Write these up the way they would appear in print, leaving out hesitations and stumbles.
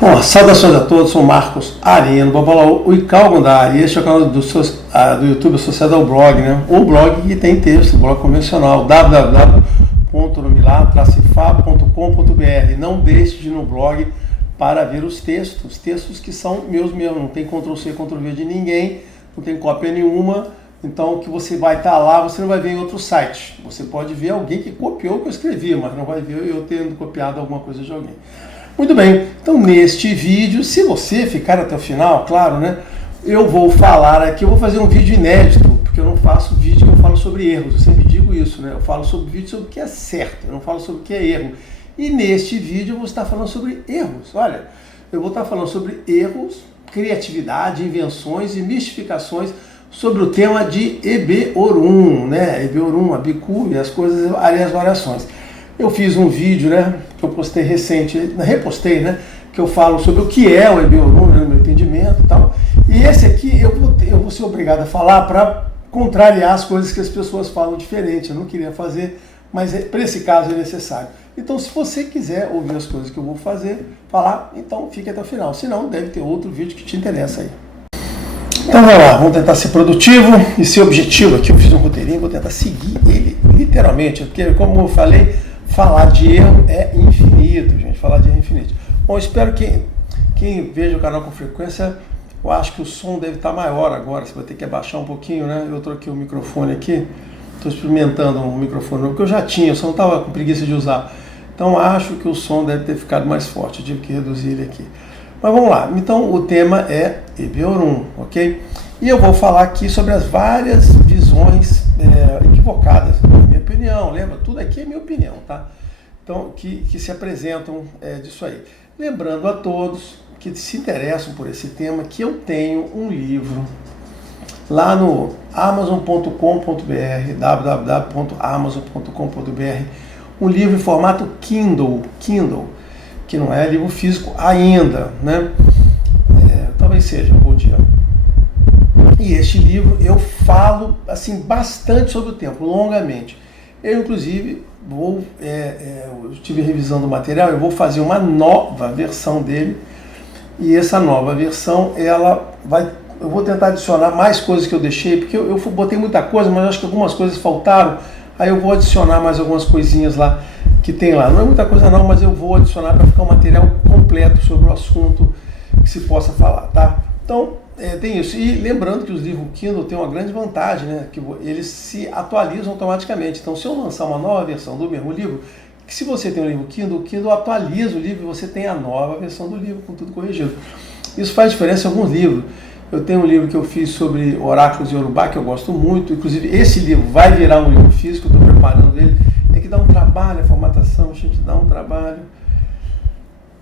Bom, saudações a todos, sou Marcos Arino, vou falar o Icalgon da área. Este é o canal do YouTube associado ao blog, né? O blog que tem texto, o blog convencional, www.nomilar-fa.com.br. Não deixe de ir no blog para ver os textos que são meus mesmo, não tem Ctrl+C, Ctrl+V de ninguém, não tem cópia nenhuma. Então, o que você vai estar lá, você não vai ver em outro site. Você pode ver alguém que copiou o que eu escrevi, mas não vai ver eu tendo copiado alguma coisa de alguém. Muito bem, então neste vídeo, se você ficar até o final, claro, né? Eu vou falar aqui, eu vou fazer um vídeo inédito, porque eu não faço vídeo que eu falo sobre erros, eu sempre digo isso, né? Eu falo sobre vídeo sobre o que é certo, eu não falo sobre o que é erro. E neste vídeo eu vou estar falando sobre erros. Olha, eu vou estar falando sobre erros, criatividade, invenções e mistificações sobre o tema de EBORUM, né? EBORUM, Abicu e as coisas, as variações. Eu fiz um vídeo, né, que eu postei repostei, né, que eu falo sobre o que é o EBORUM, né, no meu entendimento e tal. E esse aqui eu vou ser obrigado a falar para contrariar as coisas que as pessoas falam diferente. Eu não queria fazer, mas para esse caso é necessário. Então, se você quiser ouvir as coisas que eu vou falar, então fique até o final. Senão, deve ter outro vídeo que te interessa aí. Então vamos lá, vamos tentar ser produtivo e ser objetivo. Aqui eu fiz um roteirinho, vou tentar seguir ele literalmente, porque como eu falei, falar de erro é infinito, gente. Falar de erro é infinito. Bom, espero que quem veja o canal com frequência, eu acho que o som deve estar maior agora. Você vai ter que abaixar um pouquinho, né? Eu troquei o microfone aqui. Estou experimentando um microfone novo, que eu já tinha, eu só não estava com preguiça de usar. Então acho que o som deve ter ficado mais forte. Eu tive que reduzir ele aqui. Mas vamos lá. Então o tema é EBORUM, ok? E eu vou falar aqui sobre as várias visões equivocadas, na minha opinião. Lembra? Tudo aqui é minha opinião, tá? Então, que se apresentam disso aí. Lembrando a todos que se interessam por esse tema, que eu tenho um livro lá no amazon.com.br, www.amazon.com.br, um livro em formato Kindle, que não é livro físico ainda, né? Talvez seja um bom dia. E este livro eu falo assim bastante sobre o tempo, longamente. Eu inclusive eu estive revisando o material, eu vou fazer uma nova versão dele, e essa nova versão eu vou tentar adicionar mais coisas que eu deixei, porque eu botei muita coisa, mas acho que algumas coisas faltaram, aí eu vou adicionar mais algumas coisinhas lá que tem lá. Não é muita coisa não, mas eu vou adicionar para ficar um material completo sobre o assunto que se possa falar, tá? Então, tem isso. E lembrando que os livros Kindle têm uma grande vantagem, né? Que eles se atualizam automaticamente. Então, se eu lançar uma nova versão do mesmo livro, que se você tem um livro Kindle, o Kindle atualiza o livro e você tem a nova versão do livro com tudo corrigido. Isso faz diferença em alguns livros. Eu tenho um livro que eu fiz sobre oráculos de Yorubá, que eu gosto muito. Inclusive, esse livro vai virar um livro físico, eu estou preparando ele. É que dá um trabalho, a formatação, gente, dá um trabalho.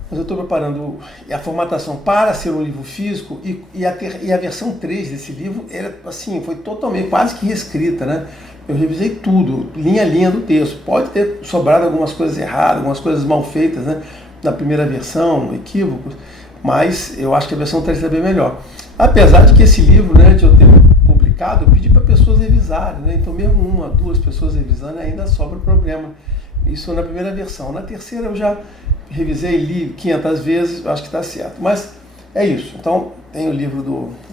Mas eu estou preparando a formatação para ser um livro físico, e a versão 3 desse livro assim, foi totalmente, quase que reescrita, né? Eu revisei tudo, linha a linha do texto. Pode ter sobrado algumas coisas erradas, algumas coisas mal feitas, né? Da primeira versão, equívocos, mas eu acho que a versão 3 é bem melhor. Apesar de que esse livro, né, de eu ter publicado, eu pedi para pessoas revisarem, né? Então mesmo uma, duas pessoas revisando, ainda sobra problema. Isso na primeira versão. Na terceira eu já revisei, li 500 vezes, acho que está certo. Mas é isso. Então, tem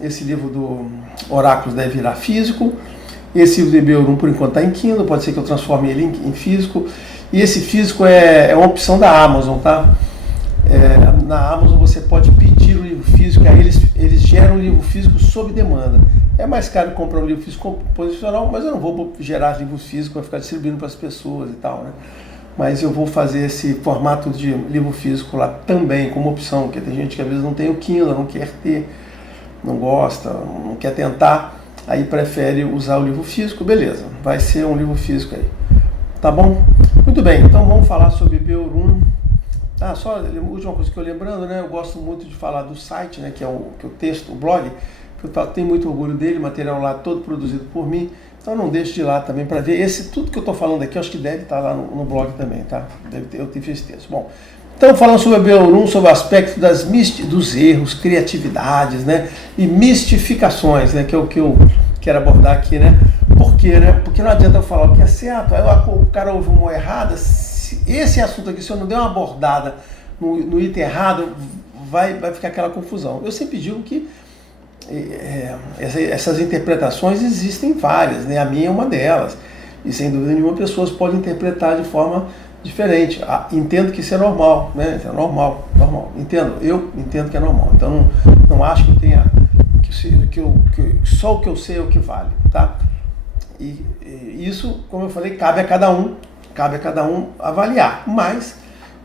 esse livro do Oráculos deve virar físico. Esse livro do EBORUM, por enquanto, está em Kindle. Pode ser que eu transforme ele em físico. E esse físico é uma opção da Amazon, tá? Na Amazon você pode pedir o livro físico, aí eles geram um livro físico sob demanda. É mais caro comprar um livro físico composicional, mas eu não vou gerar livro físico para ficar distribuindo para as pessoas e tal, né? Mas eu vou fazer esse formato de livro físico lá também, como opção, porque tem gente que às vezes não tem o Kindle, não quer ter, não gosta, não quer tentar, aí prefere usar o livro físico, beleza, vai ser um livro físico aí, tá bom? Muito bem, então vamos falar sobre EBORUM. Só a última coisa que eu lembrando, né, eu gosto muito de falar do site, né, que é o texto, o blog, que eu tenho muito orgulho dele, material lá todo produzido por mim. Então não deixe de ir lá também para ver tudo que eu estou falando aqui, eu acho que deve estar lá no blog também, tá? Eu tenho esse texto. Bom, então falando sobre o EBORUM, sobre o aspecto dos erros, criatividades, né? E mistificações, né? Que é o que eu quero abordar aqui, né? Por quê, né? Porque não adianta eu falar o que é certo, aí o cara ouve uma errada, esse assunto aqui, se eu não der uma abordada no item errado, vai ficar aquela confusão. Eu sempre digo que essas interpretações existem várias, né? A minha é uma delas. E sem dúvida nenhuma, pessoas podem interpretar de forma diferente. Entendo que isso é normal, né? É normal. Eu entendo que é normal. Então não acho que eu tenha que só o que eu sei é o que vale, tá? E isso, como eu falei, cabe a cada um avaliar. Mas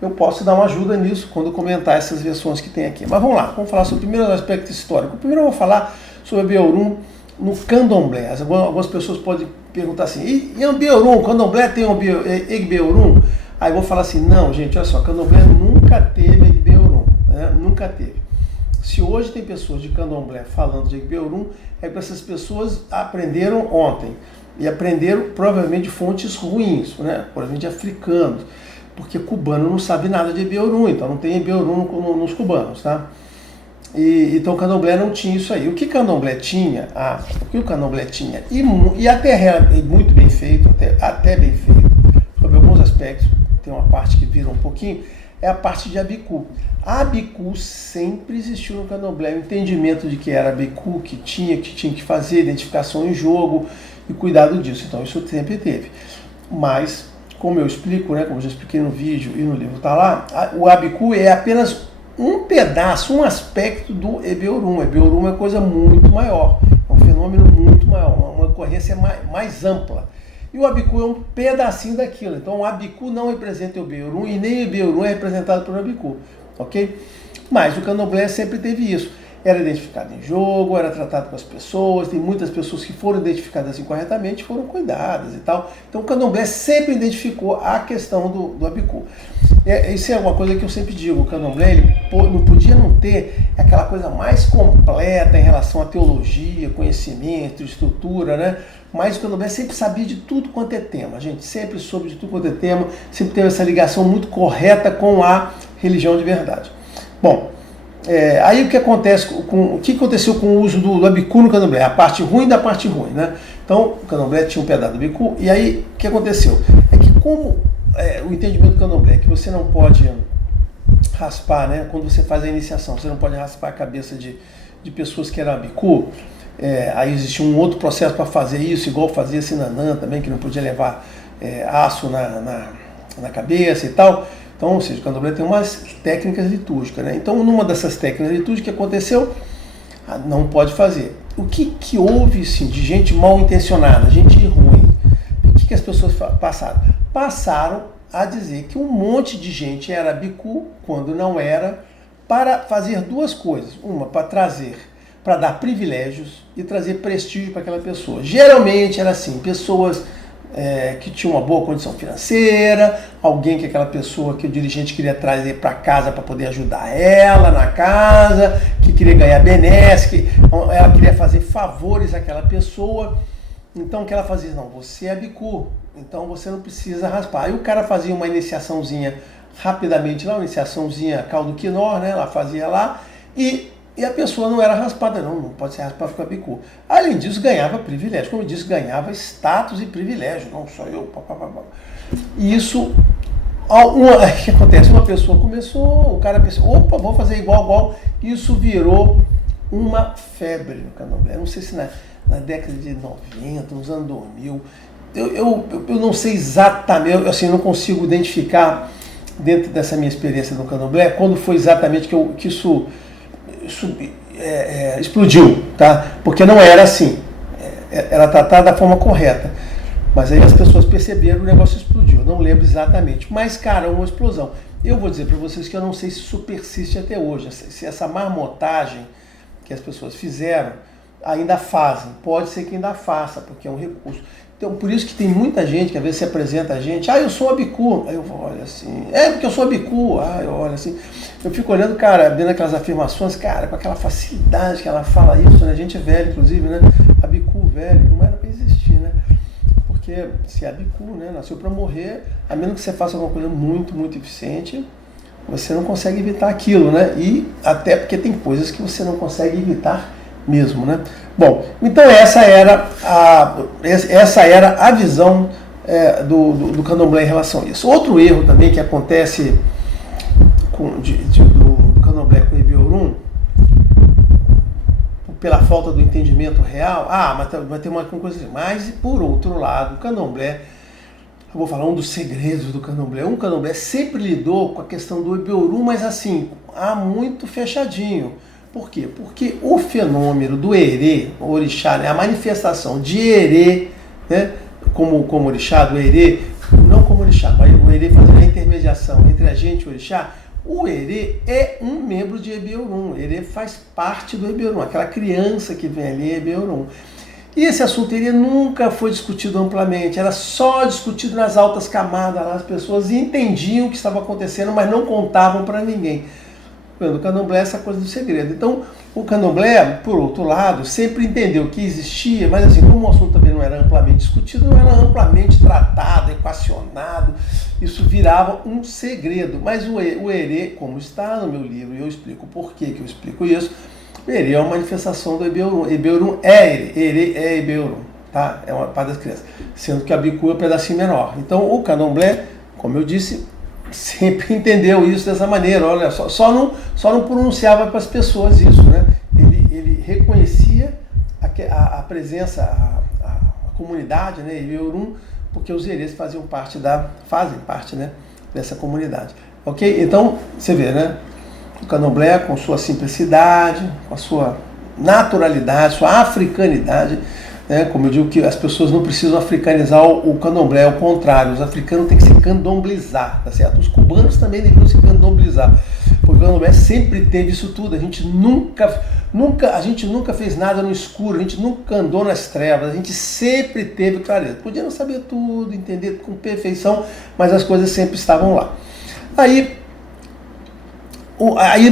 eu posso dar uma ajuda nisso quando comentar essas versões que tem aqui. Mas vamos lá, vamos falar sobre o primeiro aspecto histórico. Primeiro eu vou falar sobre a Beorum no Candomblé. Algumas pessoas podem perguntar assim, e o Beorum, Candomblé tem o Egbeorum? Aí eu vou falar assim, não, gente, olha só, Candomblé nunca teve Egbeorum, né? Nunca teve. Se hoje tem pessoas de Candomblé falando de Egbeorum, é que essas pessoas aprenderam ontem. E aprenderam provavelmente de fontes ruins, né? Provavelmente de africanos. Porque cubano não sabe nada de Egbeorum, então não tem Egbeorum nos cubanos, tá? Então o Candomblé não tinha isso aí. O que o Candomblé tinha, e até é muito bem feito, até bem feito, sobre alguns aspectos, tem uma parte que vira um pouquinho, é a parte de Abiku. A Abiku sempre existiu no Candomblé, o entendimento de que era Abiku, que tinha que fazer, identificação em jogo e cuidado disso. Então isso sempre teve. Mas, como eu explico, né, como eu já expliquei no vídeo e no livro está lá, o Abiku é apenas um pedaço, um aspecto do Egbeorum. Egbeorum é uma coisa muito maior, é um fenômeno muito maior, uma ocorrência mais ampla. E o Abiku é um pedacinho daquilo. Então o Abiku não representa o Egbeorum e nem o Egbeorum é representado por Abiku, ok? Mas o Candomblé sempre teve isso. Era identificado em jogo, era tratado com as pessoas, tem muitas pessoas que foram identificadas incorretamente, foram cuidadas e tal. Então o Candomblé sempre identificou a questão do Abiku. Isso é uma coisa que eu sempre digo, o Candomblé ele não podia não ter aquela coisa mais completa em relação à teologia, conhecimento, estrutura, né? Mas o Candomblé sempre sabia de tudo quanto é tema, a gente sempre soube de tudo quanto é tema, sempre teve essa ligação muito correta com a religião de verdade. Bom, aí o que aconteceu com o uso do Abiku no Candomblé? A parte ruim da parte ruim, né? Então, o Candomblé tinha um pedaço do Abiku, e aí o que aconteceu? É que como o entendimento do Candomblé é que você não pode raspar, né? Quando você faz a iniciação, você não pode raspar a cabeça de pessoas que eram Abiku. Aí existia um outro processo para fazer isso, igual fazia Sinanã também, que não podia levar aço na cabeça e tal. Então, ou seja, o Candomblé tem umas técnicas litúrgicas, né? Então, numa dessas técnicas litúrgicas, o que aconteceu? Não pode fazer. O que houve, sim, de gente mal intencionada, gente ruim? O que as pessoas passaram? Passaram a dizer que um monte de gente era Abiku, quando não era, para fazer duas coisas. Uma, para dar privilégios e trazer prestígio para aquela pessoa. Geralmente era assim, pessoas que tinham uma boa condição financeira, alguém que aquela pessoa que o dirigente queria trazer para casa para poder ajudar ela na casa, que queria ganhar benesse, que ela queria fazer favores àquela pessoa. Então o que ela fazia? Não, você é Abiku, então você não precisa raspar. Aí o cara fazia uma iniciaçãozinha rapidamente lá, uma iniciaçãozinha caldo quinó, né? Ela fazia lá e a pessoa não era raspada, não pode ser raspada para Abiku. Além disso, ganhava privilégio. Como eu disse, ganhava status e privilégio, não só eu. E isso, o que acontece? Uma pessoa começou, o cara pensou, opa, vou fazer igual. Isso virou uma febre no Candomblé. Não sei se na década de 90, nos anos 2000, eu não sei exatamente, assim, não consigo identificar dentro dessa minha experiência no Candomblé quando foi exatamente que isso explodiu, tá? Porque não era assim, era tratado da forma correta, mas aí as pessoas perceberam, o negócio explodiu, não lembro exatamente, mas cara, uma explosão. Eu vou dizer para vocês que eu não sei se isso persiste até hoje, se essa marmotagem que as pessoas fizeram ainda fazem, pode ser que ainda faça, porque é um recurso. Então, por isso que tem muita gente que às vezes se apresenta a gente, eu sou Abiku, aí eu olho assim, porque eu sou Abiku, eu olho assim, eu fico olhando, cara, vendo aquelas afirmações, cara, com aquela facilidade que ela fala isso, né, gente é velha, inclusive, né, Abiku velho, não era para existir, né, porque se é Abiku, né, nasceu para morrer, a menos que você faça alguma coisa muito, muito eficiente, você não consegue evitar aquilo, né, e até porque tem coisas que você não consegue evitar mesmo, né? Bom, então essa era a visão do Candomblé em relação a isso. Outro erro também que acontece do Candomblé com o Egbeorum pela falta do entendimento real, mas tem uma coisa assim. Mas, por outro lado, o candomblé, eu vou falar um dos segredos do candomblé. Um candomblé sempre lidou com a questão do Ebiorun, mas assim, muito fechadinho. Por quê? Porque o fenômeno do Herê, o orixá, né, a manifestação de Herê, né, como orixá, do Herê, não como orixá, mas o Herê fazendo a intermediação entre a gente e o orixá, o Herê é um membro de Ebiorun. O Herê faz parte do Ebiorun, aquela criança que vem ali é Ebiorun. E esse assunto ele nunca foi discutido amplamente, era só discutido nas altas camadas, as pessoas entendiam o que estava acontecendo, mas não contavam para ninguém. O candomblé é essa coisa do segredo. Então, o candomblé, por outro lado, sempre entendeu que existia, mas assim, como o assunto também não era amplamente discutido, não era amplamente tratado, equacionado, isso virava um segredo. Mas o Herê, como está no meu livro, e eu explico por que eu explico isso, o Herê é uma manifestação do Ebiorun. Ebiorun é Herê, Herê é Ebiorun, tá? É uma parte das crianças. Sendo que a bicu é um pedacinho menor. Então, o candomblé, como eu disse, sempre entendeu isso dessa maneira. Olha, só não pronunciava para as pessoas isso, né? Ele reconhecia a presença, a comunidade, né? Ebiorun, porque os herês fazem parte, né, dessa comunidade. Ok? Então, você vê, né? O candomblé, com sua simplicidade, com a sua naturalidade, sua africanidade, né? Como eu digo que as pessoas não precisam africanizar o candomblé, ao contrário, os africanos têm que se candomblizar, tá certo? Os cubanos também deveriam se candomblizar, porque o candomblé sempre teve isso tudo. A gente nunca fez nada no escuro, a gente nunca andou nas trevas, a gente sempre teve clareza. Podia não saber tudo, entender com perfeição, mas as coisas sempre estavam lá.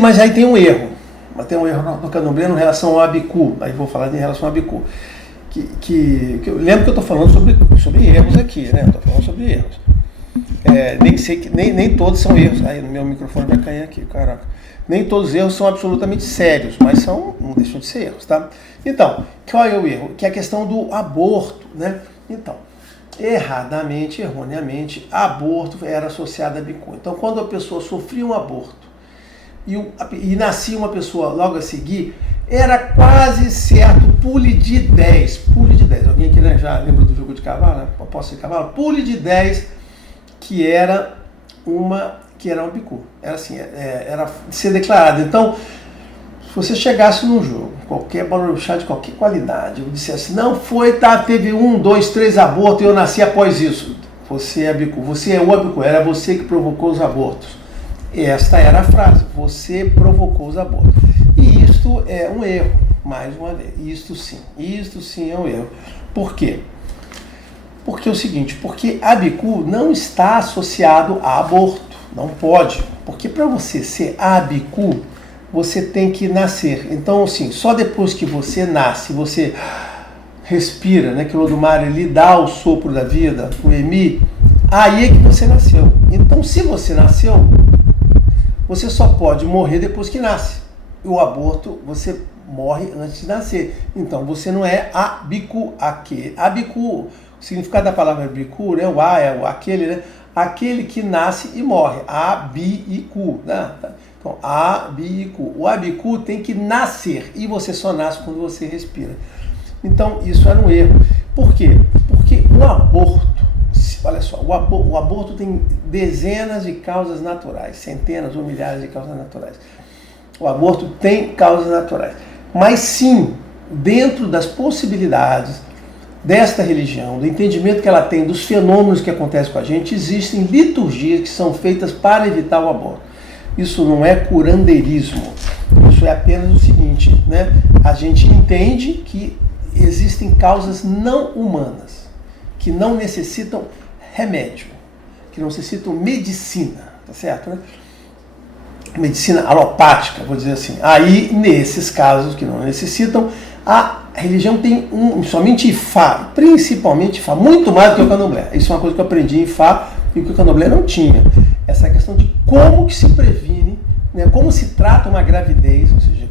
Mas aí tem um erro. Tem um erro no candomblé em relação ao abicu. Aí vou falar em relação ao abicu. Lembro que eu estou falando sobre erros aqui, né? Estou falando sobre erros. Nem todos são erros. Aí no meu microfone vai cair aqui, caraca. Nem todos os erros são absolutamente sérios, mas não deixam de ser erros, tá? Então, qual é o erro? Que é a questão do aborto, né? Então, erroneamente, aborto era associado a abicu. Então, quando a pessoa sofria um aborto e nascia uma pessoa logo a seguir, era quase certo pule de 10. Alguém aqui, né, já lembra do jogo de cavalo, né? Posse de cavalo? Pule de 10, que era um bicu. Era assim, era ser declarado. Então, se você chegasse num jogo, qualquer baluchá de qualquer qualidade, eu dissesse, não foi, teve 1, 2, 3 abortos e eu nasci após isso. Você é bicu, você é o abicu, era você que provocou os abortos. Esta era a frase, você provocou os abortos. E isto é um erro, mais uma vez. Isto sim é um erro. Por quê? Porque é o seguinte, porque abicu não está associado a aborto, não pode. Porque para você ser abicu, você tem que nascer. Então, assim, só depois que você nasce, você respira, né, que o Odumare lhe dá o sopro da vida, o Emi, aí é que você nasceu. Então, se você nasceu, você só pode morrer depois que nasce. O aborto, você morre antes de nascer. Então, você não é abicu. Abicu, o significado da palavra abicu, né? O A é o aquele, né? Aquele que nasce e morre. Abicu, né? Então, abicu. O abicu tem que nascer e você só nasce quando você respira. Então, isso era um erro. Por quê? Porque o aborto, olha só, o aborto tem dezenas de causas naturais, centenas ou milhares de causas naturais. O aborto tem causas naturais. Mas sim, dentro das possibilidades desta religião, do entendimento que ela tem dos fenômenos que acontecem com a gente, existem liturgias que são feitas para evitar o aborto. Isso não é curandeirismo. Isso é apenas o seguinte, né? A gente entende que existem causas não humanas, que não necessitam remédio, que não necessitam medicina, tá certo, né? Medicina alopática, vou dizer assim. Aí, nesses casos que não necessitam, a religião tem somente Ifá, principalmente Ifá, muito mais do que o candomblé. Isso é uma coisa que eu aprendi em Ifá e que o candomblé não tinha. Essa questão de como que se previne, né, como se trata uma gravidez, ou seja,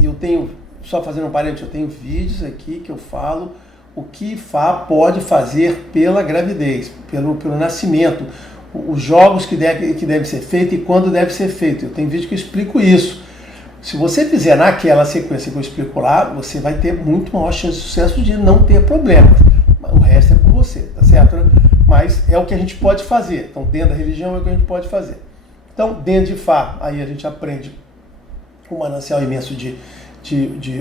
eu tenho, só fazendo um parênteses, eu tenho vídeos aqui que eu falo o que Ifá pode fazer pela gravidez, pelo nascimento, os jogos que deve ser feito e quando deve ser feito. Eu tenho vídeo que eu explico isso. Se você fizer naquela sequência que eu explico lá, você vai ter muito maior chance de sucesso de não ter problemas. O resto é com você, tá certo? Né? Mas é o que a gente pode fazer. Então, dentro da religião é o que a gente pode fazer. Então, dentro de Fá, aí a gente aprende um manancial imenso de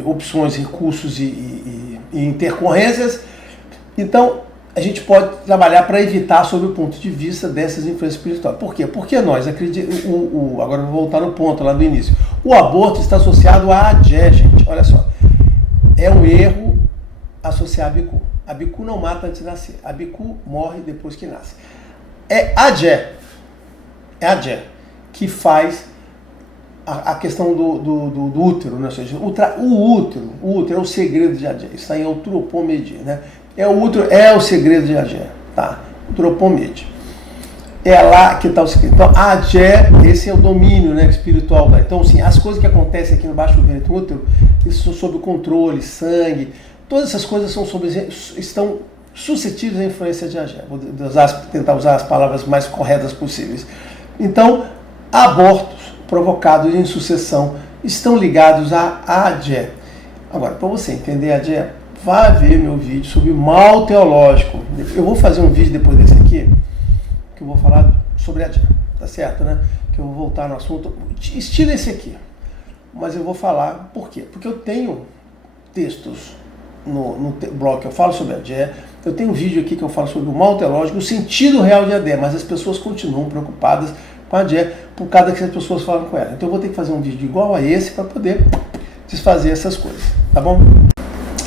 opções, recursos e intercorrência. Então, a gente pode trabalhar para evitar sob o ponto de vista dessas influências espirituais. Por quê? Porque nós acreditamos... Agora eu vou voltar no ponto lá do início. O aborto está associado à Adé, gente. Olha só. É um erro associar a Bicu. A Bicu não mata antes de nascer. A Bicu morre depois que nasce. É a Adé. É a Adé que faz a questão do útero, né? Ou seja, o útero é o segredo de Adé. Isso está em Antropomedia, né? O útero é o segredo de Adé, tá? Antropomedia. É lá que está o segredo. Então, a Adé, esse é o domínio, né, espiritual. Né? Então, assim, as coisas que acontecem aqui no baixo ventre útero, isso são sob controle, sangue, todas essas coisas estão suscetíveis à influência de Adé. Vou tentar usar as palavras mais corretas possíveis. Então, abortos provocados em sucessão estão ligados a Adé. Agora, para você entender Adé, vá ver meu vídeo sobre mal teológico. Eu vou fazer um vídeo depois desse aqui, que eu vou falar sobre Adé, tá certo, né? Que eu vou voltar no assunto, estilo esse aqui. Mas eu vou falar, por quê? Porque eu tenho textos no blog que eu falo sobre Adé, eu tenho um vídeo aqui que eu falo sobre o mal teológico, o sentido real de Adé, mas as pessoas continuam preocupadas com Adé por causa que as pessoas falam com ela. Então eu vou ter que fazer um vídeo igual a esse para poder desfazer essas coisas, tá bom?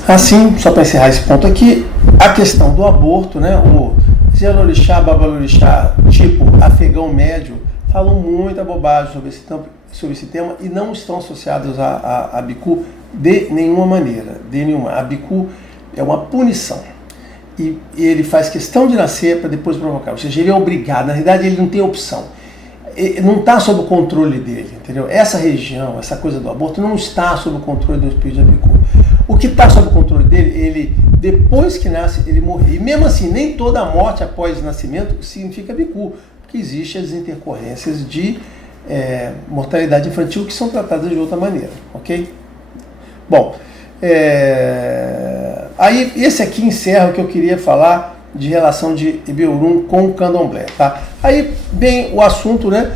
Assim, só para encerrar esse ponto aqui, a questão do aborto, né? O Zelorixá, Babalorixá, tipo afegão médio, falam muita bobagem sobre esse tema e não estão associados a Bicu de nenhuma maneira. A Bicu é uma punição. E ele faz questão de nascer para depois provocar. Ou seja, ele é obrigado, na realidade ele não tem opção. Ele não está sob o controle dele, entendeu? Essa região, essa coisa do aborto não está sob o controle do espírito de Bicu. O que está sob o controle dele, ele, depois que nasce, ele morre. E mesmo assim, nem toda morte após o nascimento significa Bicu, porque existem as intercorrências de mortalidade infantil que são tratadas de outra maneira, ok? Bom, aí esse aqui encerra o que eu queria falar de relação de Ibiorun com o candomblé, tá? Aí, bem, o assunto, né,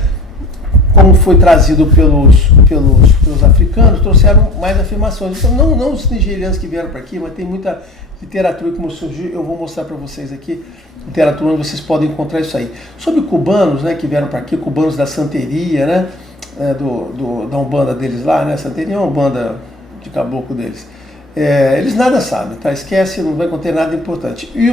como foi trazido pelos africanos, trouxeram mais afirmações. Então, não os nigerianos que vieram para aqui, mas tem muita literatura que surgiu, eu vou mostrar para vocês aqui, literatura onde vocês podem encontrar isso aí. Sobre cubanos, né, que vieram para aqui, cubanos da santeria, né, da umbanda deles lá, né, santeria é uma umbanda de caboclo deles. Eles nada sabem, tá? Esquece, não vai conter nada importante. E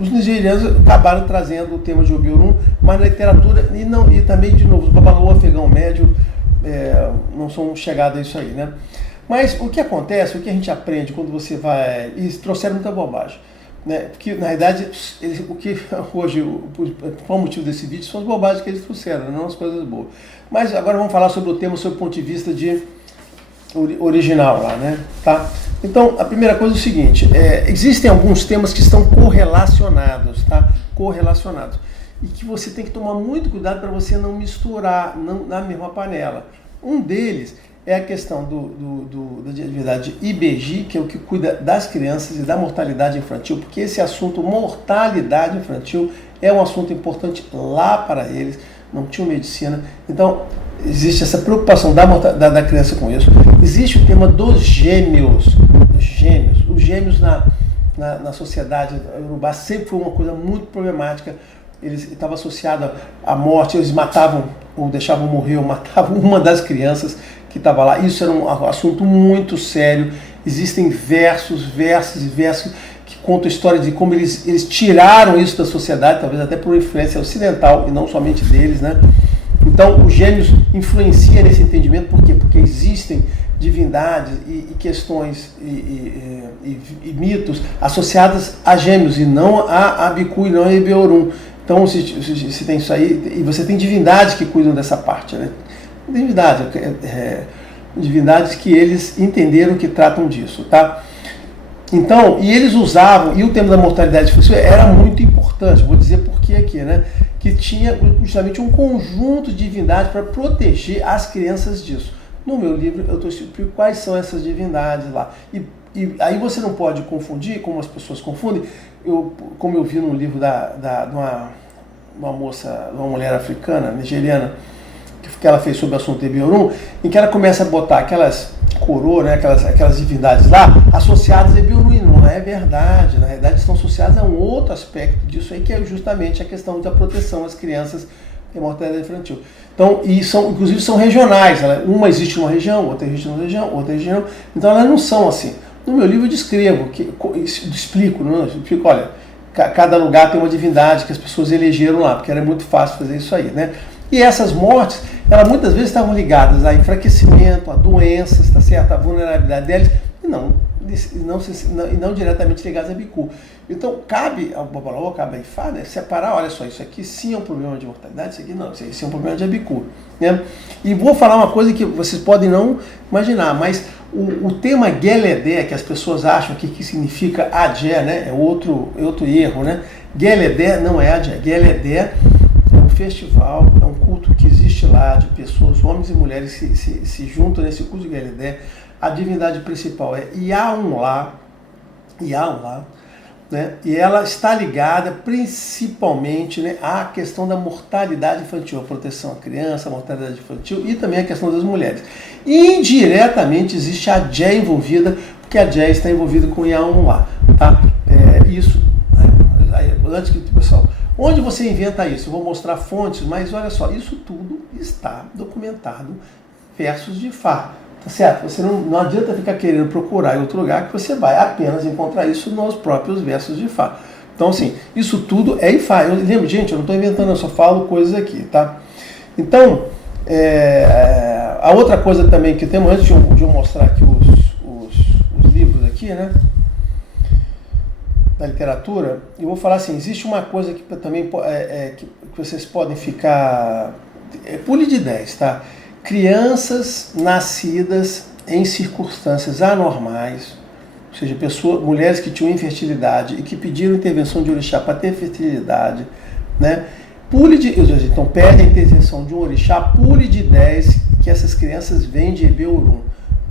os nigerianos acabaram trazendo o tema de Obiorun, mas na literatura, e também, de novo, os babalô, afegão médio, não são chegados a isso aí, né? Mas o que acontece, o que a gente aprende quando você vai... E trouxeram muita bobagem, né? Porque, na verdade, o que hoje, o motivo desse vídeo, são as bobagens que eles trouxeram, não as coisas boas. Mas agora vamos falar sobre o tema, sob o ponto de vista de original lá, né? Tá? Então, a primeira coisa é o seguinte, existem alguns temas que estão correlacionados, tá? Correlacionados. E que você tem que tomar muito cuidado para você não misturar na mesma panela. Um deles é a questão da divindade Ibeji, que é o que cuida das crianças e da mortalidade infantil, porque esse assunto, mortalidade infantil, é um assunto importante lá para eles, não tinham medicina. Então, existe essa preocupação da criança com isso. Existe o tema dos gêmeos. Os gêmeos na sociedade iorubá sempre foi uma coisa muito problemática. Eles estavam associados à morte, eles matavam ou deixavam morrer ou matavam uma das crianças que estava lá. Isso era um assunto muito sério. Existem versos que contam a história de como eles tiraram isso da sociedade, talvez até por influência ocidental e não somente deles, né? Então, os gêmeos influenciam nesse entendimento, por quê? Porque existem divindades e questões e mitos associadas a gêmeos e não a Bicu e não a Ibiorun. Então, se tem isso aí, e você tem divindades que cuidam dessa parte, né? Divindades que eles entenderam que tratam disso, tá? Então, e eles usavam, e o tema da mortalidade infantil era muito importante, vou dizer por que aqui, né? Que tinha justamente um conjunto de divindades para proteger as crianças disso. No meu livro eu estou explicando quais são essas divindades lá. E aí você não pode confundir, como as pessoas confundem, como eu vi num livro de uma moça, uma mulher africana, nigeriana, que ela fez sobre o assunto de Ebiorun, em que ela começa a botar aquelas coroas, né, aquelas divindades lá, associadas a Ebiorun, e não é verdade. Na realidade estão associadas a um outro aspecto disso aí, que é justamente a questão da proteção às crianças e mortalidade infantil. Então, inclusive são regionais, uma existe numa região, outra existe numa região, outra região, então elas não são assim. No meu livro eu descrevo, explico, olha, cada lugar tem uma divindade que as pessoas elegeram lá, porque era muito fácil fazer isso aí, né? E essas mortes, elas muitas vezes estavam ligadas a enfraquecimento, a doenças, tá certo? A vulnerabilidade deles, e não diretamente ligadas a Bicu. Então, cabe ao Babalaô, cabe a Ifá, né, separar, olha só, isso aqui sim é um problema de mortalidade, isso aqui não, isso aqui sim é um problema de Abicu. Né? E vou falar uma coisa que vocês podem não imaginar, mas o tema Geledé, que as pessoas acham que significa Adjé, né, é outro erro, né? Geledé não é Adjé, Geledé é um festival, é um culto que existe lá, de pessoas, homens e mulheres se juntam nesse culto de Geledé. A divindade principal é Yaunlá, né? E ela está ligada principalmente, né, à questão da mortalidade infantil, a proteção à criança, a mortalidade infantil e também a questão das mulheres. Indiretamente existe a Adjé envolvida, porque a Adjé está envolvida com Yaunlá. Tá? Isso, antes que o pessoal... Onde você inventa isso? Eu vou mostrar fontes, mas olha só, isso tudo está documentado, versos de Ifá. Tá certo? Você não adianta ficar querendo procurar em outro lugar, que você vai apenas encontrar isso nos próprios versos de Ifá. Então, assim, isso tudo é Ifá. Eu lembro, gente, eu não estou inventando, eu só falo coisas aqui, tá? Então, a outra coisa também que temos, antes de eu mostrar aqui os livros aqui, né? Da literatura, eu vou falar assim, existe uma coisa que também que vocês podem ficar... pule de 10, tá? Crianças nascidas em circunstâncias anormais, ou seja, mulheres que tinham infertilidade e que pediram intervenção de orixá para ter fertilidade, né? Então pede a intervenção de um orixá, pule de 10, que essas crianças vêm de Ebiorun.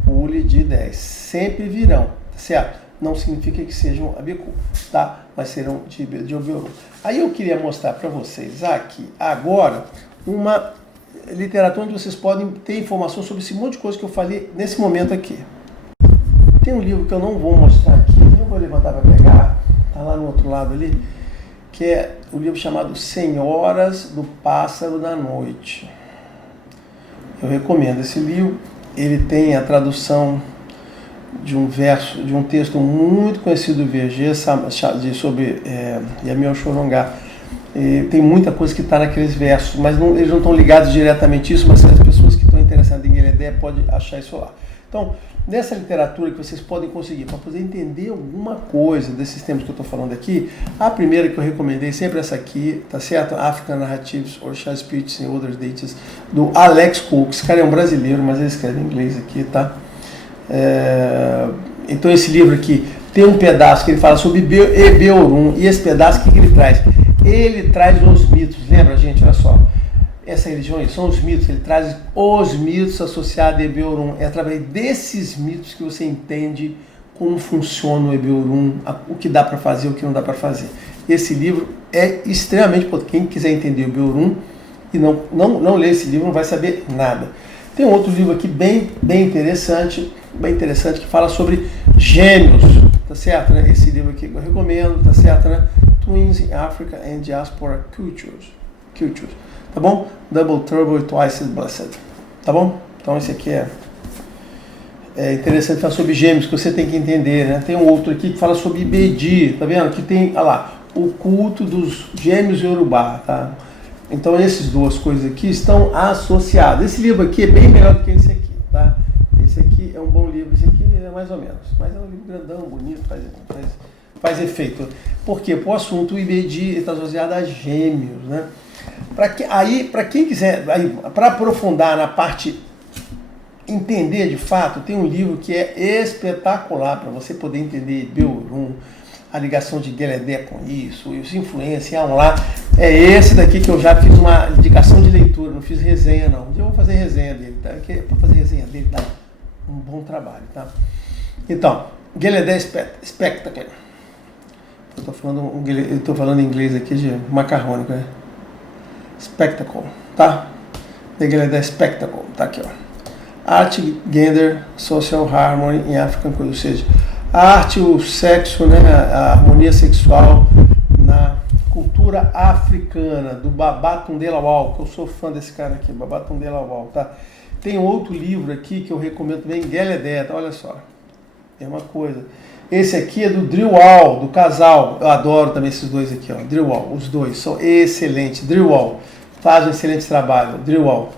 Pule de 10. Sempre virão, tá certo? Não significa que sejam Abicu, tá? Mas serão de Ebiorun. Aí eu queria mostrar para vocês aqui, agora, uma literatura onde vocês podem ter informação sobre esse monte de coisa que eu falei nesse momento aqui. Tem um livro que eu não vou mostrar aqui, não vou levantar para pegar, tá lá no outro lado ali, que é o livro chamado Senhoras do Pássaro da Noite. Eu recomendo esse livro, ele tem a tradução de um texto muito conhecido do Verger, sobre Yamiel Chorongá. Tem muita coisa que está naqueles versos, mas eles não estão ligados diretamente a isso, mas as pessoas que estão interessadas em Geledé podem achar isso lá. Então, nessa literatura que vocês podem conseguir, para poder entender alguma coisa desses temas que eu estou falando aqui, a primeira que eu recomendei, sempre essa aqui, tá certo? African Narratives, Orishas Spirits and Other Deities, do Alex Cook. Esse cara é um brasileiro, mas ele escreve em inglês aqui, tá? Então esse livro aqui tem um pedaço que ele fala sobre Ebiorun, e esse pedaço, o que ele traz? Ele traz os mitos, lembra, gente? Olha só, essa religião aí são os mitos, ele traz os mitos associados a Ebiorun. É através desses mitos que você entende como funciona o Ebiorun, o que dá para fazer, o que não dá para fazer. Esse livro é extremamente importante. Quem quiser entender o Ebiorun e não ler esse livro não vai saber nada. Tem um outro livro aqui bem interessante, que fala sobre gêmeos, tá certo, né? Esse livro aqui eu recomendo, tá certo, né? Twins in Africa and Diaspora Cultures, tá bom? Double Trouble Twice as Blessed, tá bom? Então esse aqui é interessante falar sobre gêmeos, que você tem que entender, né? Tem um outro aqui que fala sobre Ibedi, tá vendo? Que tem, olha lá, o culto dos gêmeos Yorubá, tá? Então essas duas coisas aqui estão associadas. Esse livro aqui é bem melhor do que esse aqui, tá? Esse aqui é um bom livro, esse aqui é mais ou menos, mas é um livro grandão, bonito, faz efeito. Por quê? Porque o assunto, o Ibedi está associado a gêmeos, né? Para quem quiser, para aprofundar na parte, entender de fato, tem um livro que é espetacular para você poder entender Ebiorun, a ligação de Geledé com isso, e os influências lá, é esse daqui que eu já fiz uma indicação de leitura, não fiz resenha não. Um dia eu vou fazer resenha dele, tá? Para fazer resenha dele dá um bom trabalho, tá? Então, Gallaudet Spectacle. Eu tô falando em inglês aqui de macarrônico, né? Spectacle, tá? The Gallaudet Spectacle, tá aqui, ó. Art, Gender, Social Harmony in African Culture, ou seja, a arte, o sexo, né, a harmonia sexual na cultura africana, do Babatunde Lawal, que eu sou fã desse cara aqui, Babatunde Lawal, tá? Tem outro livro aqui que eu recomendo também, Gallaudet, olha só, é uma coisa. Esse aqui é do Drewal, do casal, eu adoro também esses dois aqui, ó, Drewal, os dois são excelentes, Drewal, faz um excelente trabalho, Drewal.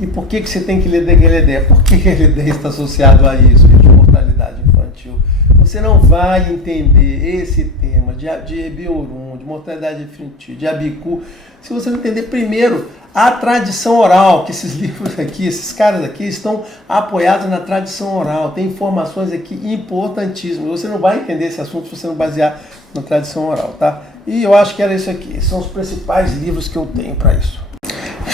E por que você tem que ler The Gallaudet? Por que Gallaudet está associado a isso, de mortalidade infantil? Você não vai entender esse tema de Ebiorun, de mortalidade infantil, de Abiku, se você não entender primeiro a tradição oral, que esses livros aqui, esses caras aqui estão apoiados na tradição oral, tem informações aqui importantíssimas. Você não vai entender esse assunto se você não basear na tradição oral, tá? E eu acho que era isso aqui, são os principais livros que eu tenho para isso.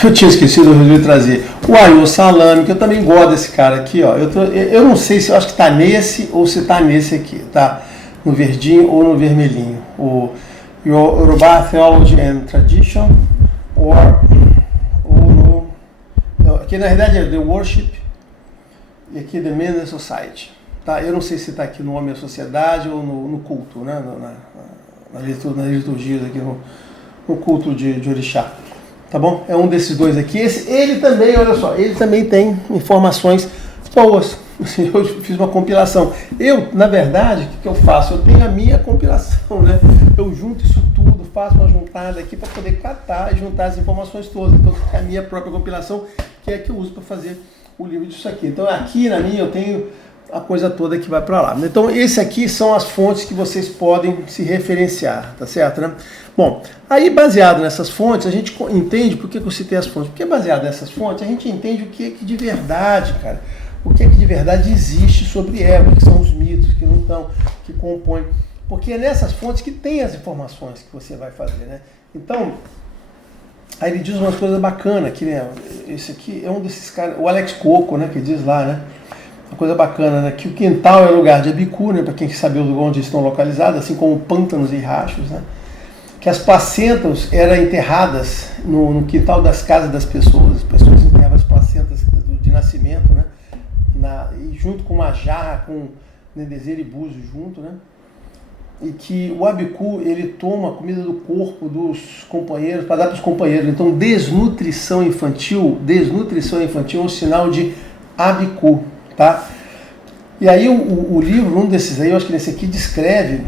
Eu tinha esquecido, eu resolvi trazer o Ayou Salami, que eu também gosto desse cara aqui, ó. Eu não sei se eu acho que tá nesse ou se tá nesse aqui, tá? No verdinho ou no vermelhinho. O Yoruba Theology and Tradition, ou no... Aqui na verdade é The Worship e aqui The Men and Society, tá? Eu não sei se tá aqui no Homem e a Sociedade ou no culto, né? Na liturgia aqui, no culto de Orixá. Tá bom? É um desses dois aqui. Ele também, olha só, ele também tem informações boas. Eu fiz uma compilação. Na verdade, o que eu faço? Eu tenho a minha compilação, né? Eu junto isso tudo, faço uma juntada aqui para poder catar e juntar as informações todas. Então, é a minha própria compilação, que é a que eu uso para fazer o livro disso aqui. Então, aqui na minha eu tenho a coisa toda que vai para lá. Então, esse aqui são as fontes que vocês podem se referenciar, tá certo, né? Bom, aí baseado nessas fontes, a gente entende por que eu citei as fontes. Porque baseado nessas fontes, a gente entende o que é que de verdade, cara, o que é que de verdade existe sobre ela, o que são os mitos que não estão, que compõem. Porque é nessas fontes que tem as informações que você vai fazer, né? Então, aí ele diz umas coisas bacanas aqui, né? Esse aqui é um desses caras, o Alex Coco, né, que diz lá, né? Uma coisa bacana, né? Que o quintal é lugar de Abiku, né? Para quem sabe onde estão localizados, assim como pântanos e riachos, né? Que as placentas eram enterradas no quintal das casas das pessoas. As pessoas enterravam as placentas de nascimento, né? E junto com uma jarra com nendezeiro e búzio junto, né? E que o Abiku, ele toma a comida do corpo dos companheiros para dar para os companheiros. Então, desnutrição infantil é um sinal de Abiku, tá? E aí o livro, um desses aí, eu acho que nesse aqui descreve,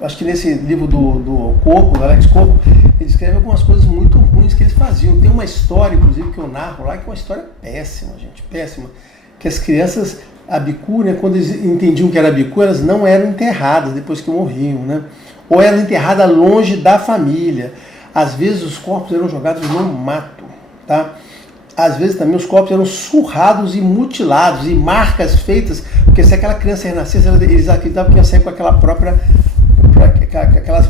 acho que nesse livro do Coco, do Alex Coco, ele descreve algumas coisas muito ruins que eles faziam. Tem uma história, inclusive, que eu narro lá, que é uma história péssima, gente, péssima. Que as crianças Abiku, né, quando eles entendiam que era Abiku, elas não eram enterradas depois que morriam, né? Ou eram enterradas longe da família. Às vezes os corpos eram jogados no mato, tá? Às vezes também os corpos eram surrados e mutilados, e marcas feitas, porque se aquela criança renascesse, eles acreditavam que ia sair com aquelas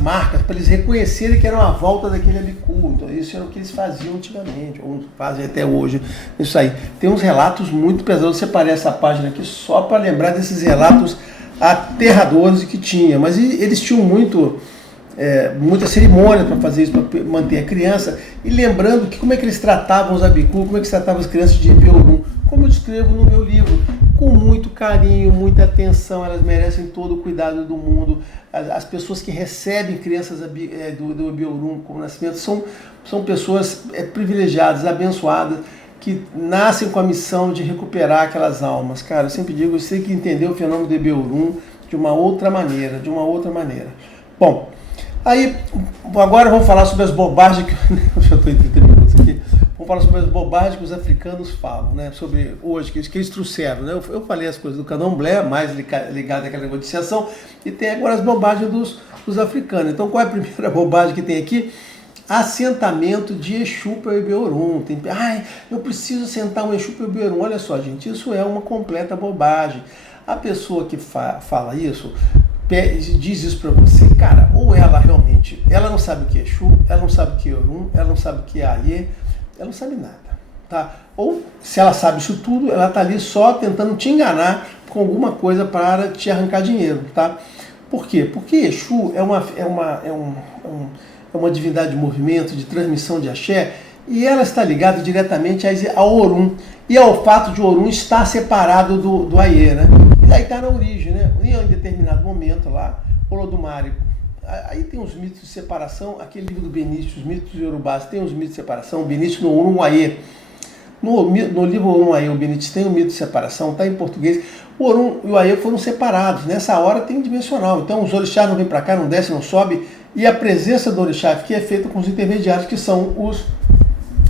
marcas, para eles reconhecerem que era uma volta daquele Abiku. Então isso era o que eles faziam antigamente, ou fazem até hoje, isso aí. Tem uns relatos muito pesados, eu separei essa página aqui só para lembrar desses relatos aterradores que tinha, mas eles tinham muita cerimônia para fazer isso, para manter a criança, e lembrando que como é que eles tratavam os Abiku, como é que eles tratavam as crianças de Ebiorun, como eu descrevo no meu livro, com muito carinho, muita atenção, elas merecem todo o cuidado do mundo. As pessoas que recebem crianças do Ebiorun como nascimento são pessoas privilegiadas, abençoadas, que nascem com a missão de recuperar aquelas almas. Cara, eu sempre digo, você tem que entender o fenômeno do Ebiorun de uma outra maneira, Bom, aí, agora vamos falar sobre as bobagens que... Eu já estou em 30 minutos aqui. Vamos falar sobre as bobagens que os africanos falam, né? Sobre hoje, que eles trouxeram, né? Eu falei as coisas do candomblé, mais ligado àquela negociação, e tem agora as bobagens dos africanos. Então, qual é a primeira bobagem que tem aqui? Assentamento de Exu para o Ebiorun. Eu preciso assentar um Exu para o Ebiorun. Olha só, gente, isso é uma completa bobagem. A pessoa que fala isso diz isso para você, cara, ou ela realmente, ela não sabe o que é Exu, ela não sabe o que é Orum, ela não sabe o que é Aie, ela não sabe nada, tá? Ou se ela sabe isso tudo, ela tá ali só tentando te enganar com alguma coisa para te arrancar dinheiro, tá? Por quê? Porque Exu é uma divindade de movimento, de transmissão de axé, e ela está ligada diretamente ao Orum, e ao fato de Orum estar separado do Aie, né? E daí está na origem, né? Em um determinado momento lá, Olodumare, aí tem os mitos de separação, aquele livro do Benício, os mitos iorubás, tem os mitos de separação, o Benício no Orum Aie. No livro Orum Aie, o Benício tem o mito de separação, está em português. O Orum e o Aie foram separados, nessa hora tem dimensional, então os orixás não vêm para cá, não descem, não sobem, e a presença do orixá aqui é feita com os intermediários, que são os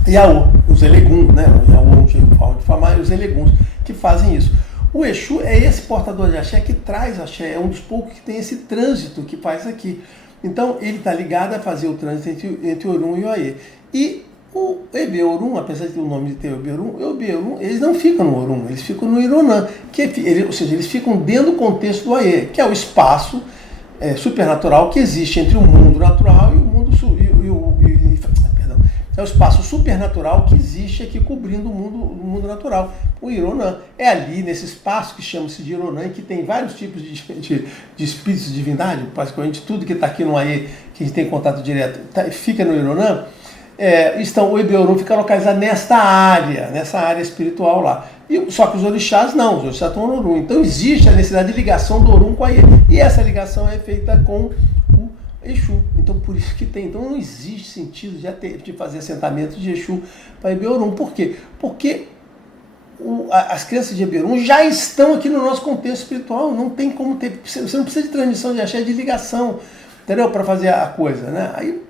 Iaô, os Eleguns, né? O Iaô, um jeito de falar, e os Eleguns, que fazem isso. O Exu é esse portador de axé que traz axé, é um dos poucos que tem esse trânsito que faz aqui. Então ele está ligado a fazer o trânsito entre o Orum e o Aie. E o Ebe-Orum, apesar de ter o nome de ter o Ebe-Orum, eles não ficam no Orum, eles ficam no Ironã, ou seja, eles ficam dentro do contexto do Aie, que é o espaço supernatural que existe entre o mundo natural e o mundo é o espaço supernatural que existe aqui cobrindo o mundo natural. O Ironã é ali, nesse espaço que chama-se de Ironã, que tem vários tipos de espíritos de divindade, praticamente tudo que está aqui no Aie, que a gente tem contato direto, fica no Ironã. O Ebe-Orum fica localizado nessa área espiritual lá. Só que os orixás não, os orixás estão no Orum. Então existe a necessidade de ligação do Orum com a Aie. E essa ligação é feita com o Exu. Então por isso que tem. Então não existe sentido de fazer assentamento de Exu para Ebe-Orum. Por quê? Porque as crenças de Ebe-Orum já estão aqui no nosso contexto espiritual. Não tem como ter. Você não precisa de transmissão de axé, de ligação, entendeu? Para fazer a coisa, né? Aí,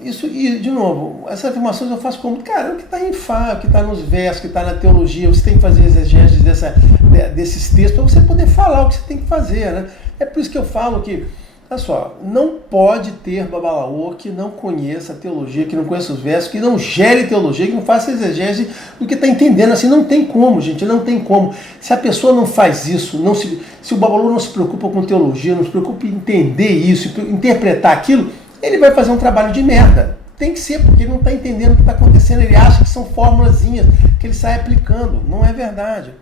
isso, e de novo, essas afirmações eu faço como, cara, o que está em Fá, o que está nos versos, o que está na teologia, você tem que fazer exegeses desses textos para você poder falar o que você tem que fazer, né? É por isso que eu falo que, olha só, não pode ter babalaô que não conheça a teologia, que não conheça os versos, que não gere teologia, que não faça exegese do que está entendendo. Assim, não tem como, gente, não tem como. Se a pessoa não faz isso, se o babalaô não se preocupa com teologia, não se preocupa em entender isso, interpretar aquilo, ele vai fazer um trabalho de merda. Tem que ser, porque ele não está entendendo o que está acontecendo. Ele acha que são formulazinhas que ele sai aplicando. Não é verdade.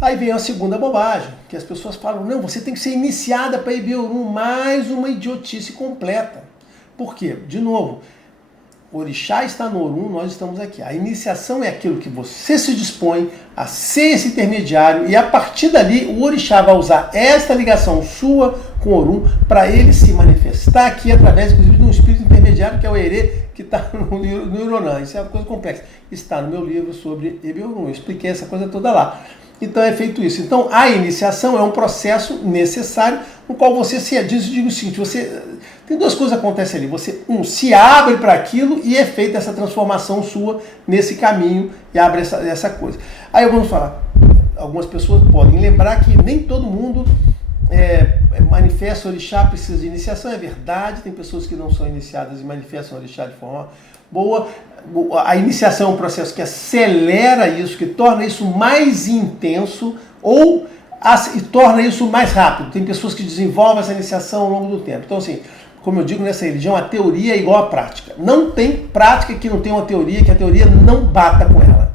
Aí vem a segunda bobagem, que as pessoas falam, não, você tem que ser iniciada para Ebe-Orum, mais uma idiotice completa. Por quê? De novo, o orixá está no Orum, nós estamos aqui. A iniciação é aquilo que você se dispõe a ser esse intermediário, e a partir dali o orixá vai usar esta ligação sua com o Orum para ele se manifestar aqui através, inclusive, de um espírito intermediário que é o Herê, que está no Ironã. Isso é uma coisa complexa. Está no meu livro sobre Ebe-Orum. Eu expliquei essa coisa toda lá. Então é feito isso. Então a iniciação é um processo necessário no qual você se diz, eu digo o seguinte, tem duas coisas que acontecem ali. Você, se abre para aquilo e é feita essa transformação sua nesse caminho e abre essa coisa. Aí vamos falar, algumas pessoas podem lembrar que nem todo mundo manifesta orixá, precisa de iniciação, é verdade, tem pessoas que não são iniciadas e manifestam orixá de forma boa. A iniciação é um processo que acelera isso, que torna isso mais intenso e torna isso mais rápido. Tem pessoas que desenvolvem essa iniciação ao longo do tempo. Então, assim, como eu digo nessa religião, a teoria é igual à prática. Não tem prática que não tenha uma teoria, que a teoria não bata com ela.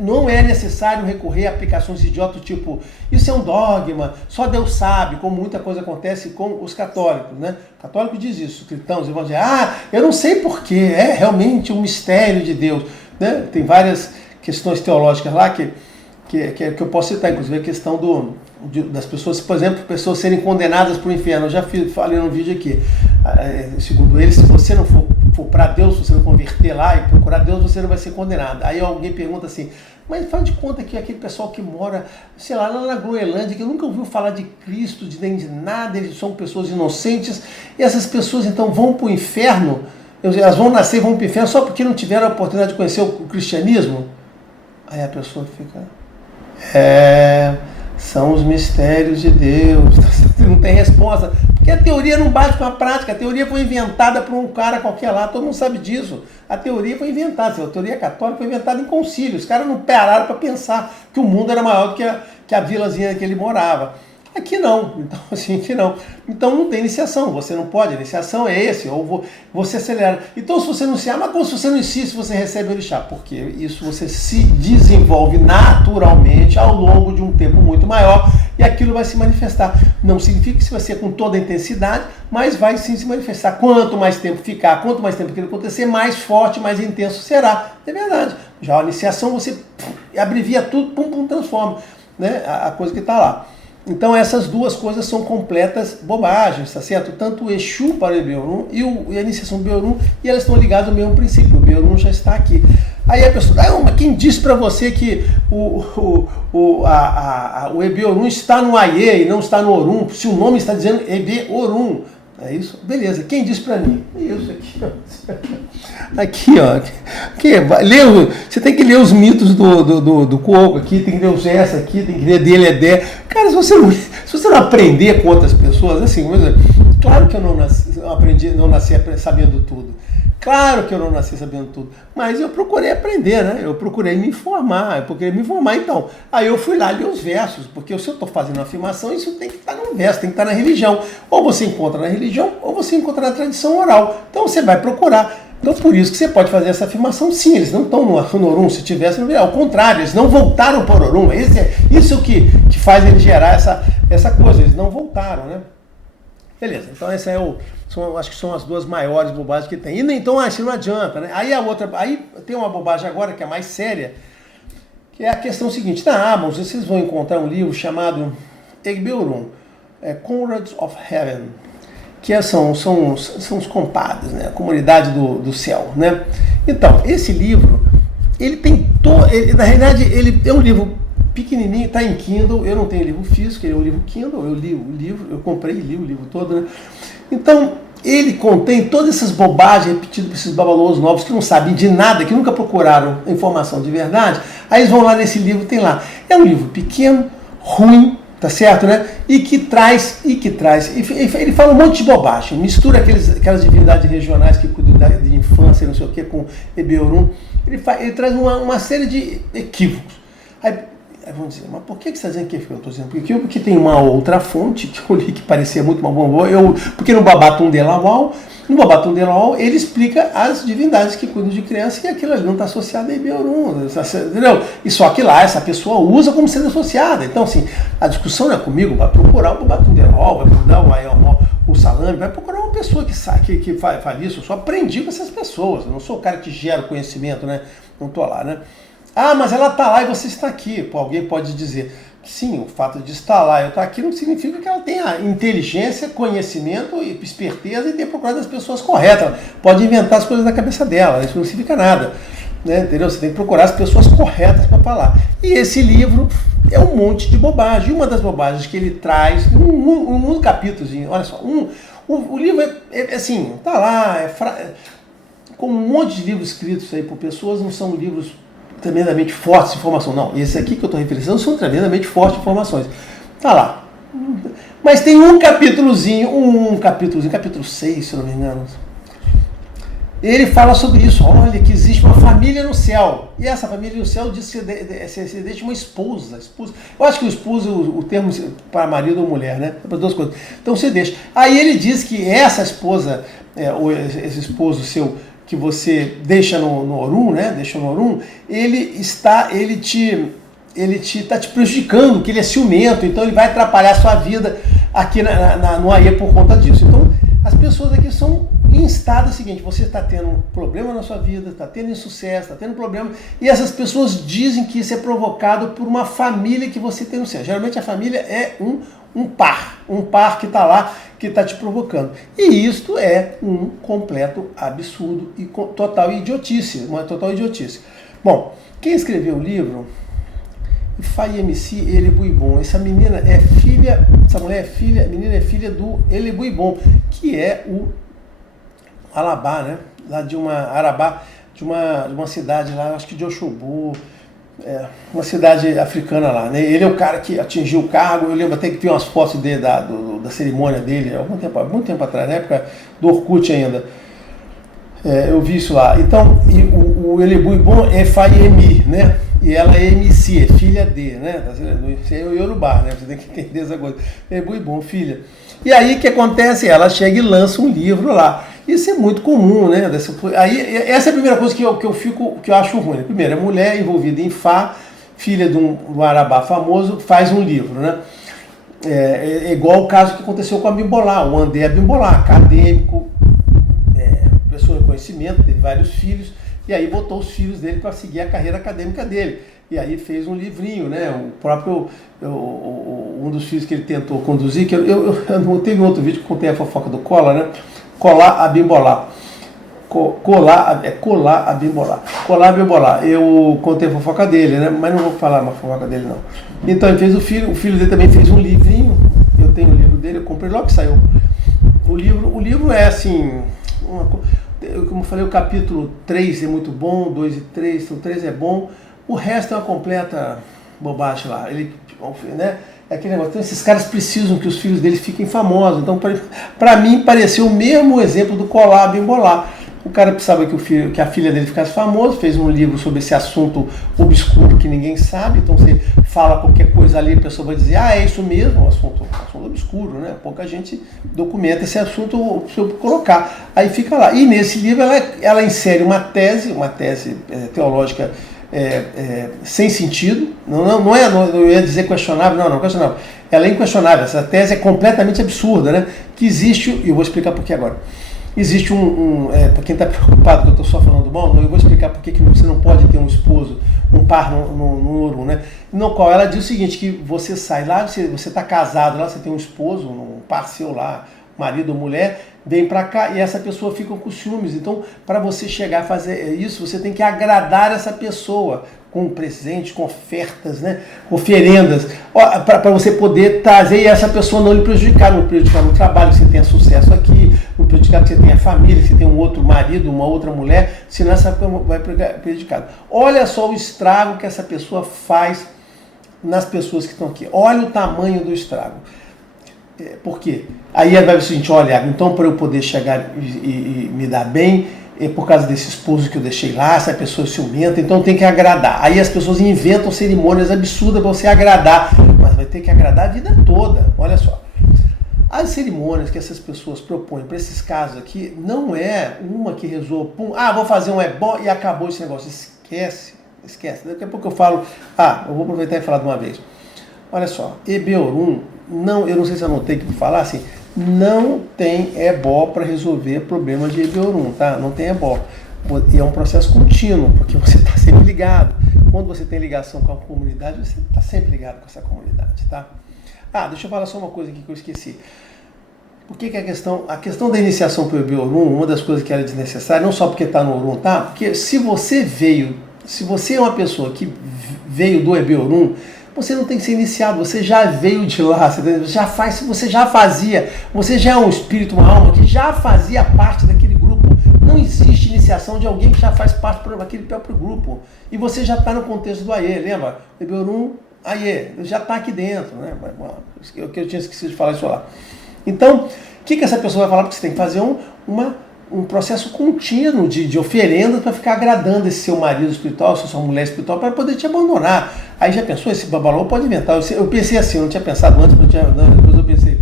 Não é necessário recorrer a aplicações idiotas tipo, isso é um dogma, só Deus sabe, como muita coisa acontece com os católicos, né? O católico diz isso, os cristãos vão dizer, eu não sei porquê, é realmente um mistério de Deus, né? Tem várias questões teológicas lá que eu posso citar, inclusive a questão das pessoas, por exemplo, pessoas serem condenadas para o inferno. Eu já falei no vídeo aqui, segundo eles, se você não for para Deus, se você não converter lá e procurar Deus, você não vai ser condenado. Aí alguém pergunta assim, mas faz de conta que aquele pessoal que mora, sei lá na Groenlândia, que nunca ouviu falar de Cristo, nem de nada, eles são pessoas inocentes, e essas pessoas então vão para o inferno, elas vão nascer e vão para o inferno só porque não tiveram a oportunidade de conhecer o cristianismo? Aí a pessoa fica, são os mistérios de Deus, não tem resposta, porque a teoria não bate com a prática. A teoria foi inventada por um cara qualquer lá, todo mundo sabe disso. A teoria foi inventada, a teoria católica foi inventada em concílio, os caras não pararam para pensar que o mundo era maior do que a vilazinha que ele morava. Aqui não, então assim, aqui não. Então não tem iniciação, você não pode, a iniciação é esse, ou você acelera. Então se você não se ama, como se você não insiste, você recebe o orixá, porque isso você se desenvolve naturalmente ao longo de um tempo muito maior e aquilo vai se manifestar. Não significa que você vai ser com toda a intensidade, mas vai sim se manifestar. Quanto mais tempo ficar, quanto mais tempo aquilo acontecer, mais forte, mais intenso será. É verdade. Já a iniciação você abrevia tudo, pum, pum, transforma, né, a coisa que está lá. Então essas duas coisas são completas bobagens, tá certo? Tanto o Exu para o Ebeorum e a iniciação do Beorum, e elas estão ligadas ao mesmo princípio, o Beorum já está aqui. Aí a pessoa, mas quem disse para você que o Ebeorum está no Aie e não está no Orum, se o nome está dizendo Ebeorum? É isso? Beleza. Quem disse para mim? Isso aqui, ó. Aqui, ó. Você tem que ler os mitos do Cuoco aqui, tem que ler os essa aqui, tem que ler dele é Dé. Cara, se você não aprender com outras pessoas, assim, claro que eu não nasci sabendo tudo. Claro que eu não nasci sabendo tudo, mas eu procurei aprender, né? Eu procurei me informar, então. Aí eu fui lá ler os versos, porque se eu estou fazendo uma afirmação, isso tem que estar no verso, tem que estar na religião. Ou você encontra na religião, ou você encontra na tradição oral. Então você vai procurar. Então por isso que você pode fazer essa afirmação, sim, eles não estão no Orum, se tivesse, não, ao contrário, eles não voltaram para o Orum. Isso que faz ele gerar essa coisa, eles não voltaram, né? Beleza, então essa acho que são as duas maiores bobagens que tem. E então, isso não adianta, né? Aí tem uma bobagem agora que é mais séria, que é a questão seguinte: na Amazon vocês vão encontrar um livro chamado Ebeorum, Comrades of Heaven, que são os compadres, né? A comunidade do céu, né? Então, esse livro, ele tem na realidade, ele é um livro pequenininho, está em Kindle. Eu não tenho livro físico, ele é um livro Kindle, eu li o livro, eu comprei e li o livro todo, né? Então, ele contém todas essas bobagens repetidas por esses babalos novos que não sabem de nada, que nunca procuraram informação de verdade. Aí eles vão lá nesse livro, tem lá. É um livro pequeno, ruim, tá certo, né? E que traz, ele fala um monte de bobagem, mistura aquelas divindades regionais que cuidam de infância, não sei o que, com Ebeorum. Ele traz uma série de equívocos. Aí vamos dizer, mas por que você está dizendo que eu estou dizendo equívoco? Porque tem uma outra fonte que eu li que parecia muito uma boa. Porque no Babatum de Lawal, ele explica as divindades que cuidam de criança e aquilo ali não está associado a Ebeorum, entendeu? E só que lá essa pessoa usa como sendo associada. Então, assim, a discussão não é comigo, vai procurar o Babatum de Lawal, vai procurar o Salame, vai procurar uma pessoa que faz isso. Eu só aprendi com essas pessoas, eu não sou o cara que gera o conhecimento, né? Não estou lá, né? Ah, mas ela está lá e você está aqui. Pô, alguém pode dizer, sim, o fato de estar lá e eu estar aqui não significa que ela tenha inteligência, conhecimento e esperteza e tenha procurado as pessoas corretas. Ela pode inventar as coisas na cabeça dela, isso não significa nada. Né? Entendeu? Você tem que procurar as pessoas corretas para falar. E esse livro é um monte de bobagem. E uma das bobagens que ele traz, um capítulozinho, olha só, o livro é assim, tá lá, como um monte de livros escritos aí por pessoas, não são livros tremendamente fortes de informação. Não, esse aqui que eu estou referindo são tremendamente fortes de informações. Tá lá. Mas tem um capítulozinho, capítulo 6, se eu não me engano. Ele fala sobre isso. Olha, que existe uma família no céu. E essa família no céu diz que você deixa uma esposa. Eu acho que o esposo, o termo para marido ou mulher, né? É para duas coisas. Então você deixa. Aí ele diz que essa esposa, ou esse esposo seu, que você deixa no Orum, né? Deixa no Orum, ele está te prejudicando, que ele é ciumento, então ele vai atrapalhar a sua vida aqui no Aie por conta disso. Então, as pessoas aqui são em estado seguinte: você está tendo um problema na sua vida, está tendo insucesso, está tendo problema, e essas pessoas dizem que isso é provocado por uma família que você tem no céu. Geralmente a família é um par que está lá, que está te provocando. E isto é um completo absurdo e total idiotice, uma total idiotice. Bom, quem escreveu o livro, Fayemisi Elebuibon, essa menina é filha, menina é filha do Elebuibon, que é o Alabá, né? Lá de uma cidade lá, acho que de Oxobu, uma cidade africana lá, né? Ele é o cara que atingiu o cargo. Eu lembro até que vi umas fotos da cerimônia dele muito tempo atrás, na época do Orkut ainda. Eu vi isso lá. Então, o Elebuibon é Fayemi, né? E ela é MC, é filha de, né? Isso é o Yorubá, né? Você tem que entender essa coisa. É muito bom, filha. E aí o que acontece? Ela chega e lança um livro lá. Isso é muito comum, né? Aí, essa é a primeira coisa que eu acho ruim. Primeiro, a mulher envolvida em Fá, filha de um Arabá famoso, faz um livro, né? É igual o caso que aconteceu com a Bimbolá, o André Bimbolá, acadêmico, pessoa de conhecimento, teve vários filhos, e aí botou os filhos dele para seguir a carreira acadêmica dele. E aí fez um livrinho, né? O próprio, um dos filhos que ele tentou conduzir, que eu teve um outro vídeo que contei a fofoca do Cola, né? Colar a Bimbolá. Colar a Bimbolá. Colar a Bimbolá. Eu contei a fofoca dele, né? Mas não vou falar uma fofoca dele, não. Então ele fez o filho dele também fez um livrinho. Eu tenho o livro dele, eu comprei logo que saiu. O livro é assim, como eu falei, o capítulo 3 é muito bom, 2 e 3, então 3 é bom. O resto é uma completa bobagem lá. Ele, né? É aquele negócio. Então, esses caras precisam que os filhos deles fiquem famosos. Então, para mim, pareceu o mesmo exemplo do Colar a Bimbolá. O cara precisava que a filha dele ficasse famosa, fez um livro sobre esse assunto obscuro que ninguém sabe. Então, você fala qualquer coisa ali, a pessoa vai dizer, é isso mesmo, um assunto obscuro, né? Pouca gente documenta esse assunto se eu colocar. Aí fica lá. E nesse livro ela insere uma tese teológica sem sentido, não ia dizer questionável, não questionável, ela é inquestionável, essa tese é completamente absurda, né? Que existe, e eu vou explicar por que agora, existe para quem está preocupado que eu estou só falando mal, eu vou explicar por que você não pode ter um esposo, um par no Orum, né? No qual ela diz o seguinte, que você sai lá, você está casado lá, você tem um esposo, um par seu lá, marido ou mulher, vem para cá e essa pessoa fica com ciúmes. Então, para você chegar a fazer isso, você tem que agradar essa pessoa com presentes, com ofertas, né? Oferendas, para você poder trazer e essa pessoa não lhe prejudicar no trabalho, que você tenha sucesso aqui, não prejudicar que você tenha família, que você tenha um outro marido, uma outra mulher, senão essa vai prejudicar. Olha só o estrago que essa pessoa faz nas pessoas que estão aqui. Olha o tamanho do estrago. Por quê? Aí vai o seguinte, olha, então para eu poder chegar e me dar bem, por causa desse esposo que eu deixei lá, essa pessoa é ciumenta, então tem que agradar. Aí as pessoas inventam cerimônias absurdas para você agradar, mas vai ter que agradar a vida toda. Olha só. As cerimônias que essas pessoas propõem para esses casos aqui, não é uma que resolve, vou fazer um ebó e acabou esse negócio. Esquece. Daqui a pouco eu falo, eu vou aproveitar e falar de uma vez. Olha só, Ebeorum, eu não sei se eu anotei que falar assim, não tem ebó para resolver problemas de Ebeorum, tá? Não tem ebó. E é um processo contínuo, porque você está sempre ligado. Quando você tem ligação com a comunidade, você está sempre ligado com essa comunidade, tá? Deixa eu falar só uma coisa aqui que eu esqueci. Por que a questão da iniciação para o Ebeorum, uma das coisas que era desnecessária, não só porque está no Orum, tá? Porque se você é uma pessoa que veio do Ebeorum, você não tem que ser iniciado, você já veio de lá, você já fazia, você já é um espírito, uma alma que já fazia parte daquele grupo. Não existe iniciação de alguém que já faz parte daquele próprio grupo. E você já está no contexto do Aie, lembra? Ebeorum, Aie, já está aqui dentro, né? Eu tinha esquecido de falar isso lá. Então, o que essa pessoa vai falar? Porque você tem que fazer um processo contínuo de oferendas para ficar agradando esse seu marido espiritual, essa sua mulher espiritual, para poder te abandonar. Aí já pensou, esse babalô pode inventar. Eu pensei assim, eu não tinha pensado antes, depois eu pensei,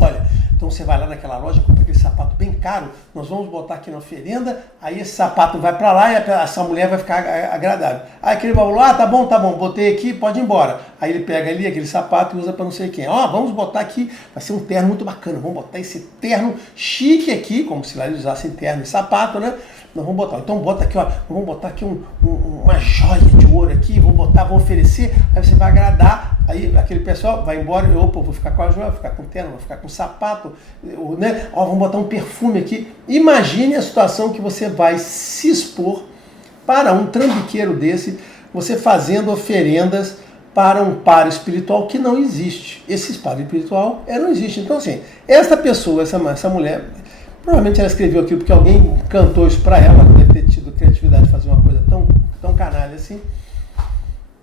olha, então você vai lá naquela loja, compra aquele sapato bem caro, nós vamos botar aqui na oferenda, aí esse sapato vai para lá e essa mulher vai ficar agradável. Aí aquele babalô, tá bom, botei aqui, pode ir embora. Aí ele pega ali aquele sapato e usa para não sei quem. Vamos botar aqui, vai ser um terno muito bacana, vamos botar esse terno chique aqui, como se lá eles usassem terno e sapato, né? Nós vamos botar, então bota aqui, vamos botar aqui uma joia de ouro aqui, vou oferecer, aí você vai agradar, aí aquele pessoal vai embora e vou ficar com a joia, vou ficar com o terno, vou ficar com o sapato, né? Vamos botar um perfume aqui. Imagine a situação que você vai se expor para um trambiqueiro desse, você fazendo oferendas para um par espiritual que não existe. Esse par espiritual não existe. Então assim, essa pessoa, essa mulher, provavelmente ela escreveu aquilo porque alguém cantou isso para ela, deve ter tido criatividade de fazer uma coisa tão canalha assim.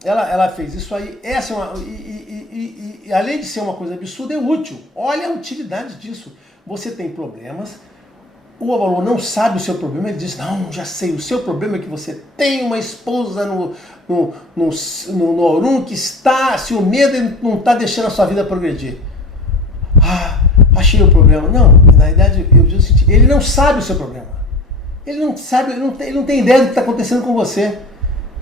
Ela fez isso aí. Essa é além de ser uma coisa absurda, é útil. Olha a utilidade disso. Você tem problemas, o Abalu não sabe o seu problema, ele diz, não, já sei, o seu problema é que você tem uma esposa no Norum que está, se o medo não está deixando a sua vida progredir. Ah, achei o problema. Não, na verdade, eu digo o seguinte, ele não sabe o seu problema. Ele não sabe, ele não tem ideia do que está acontecendo com você.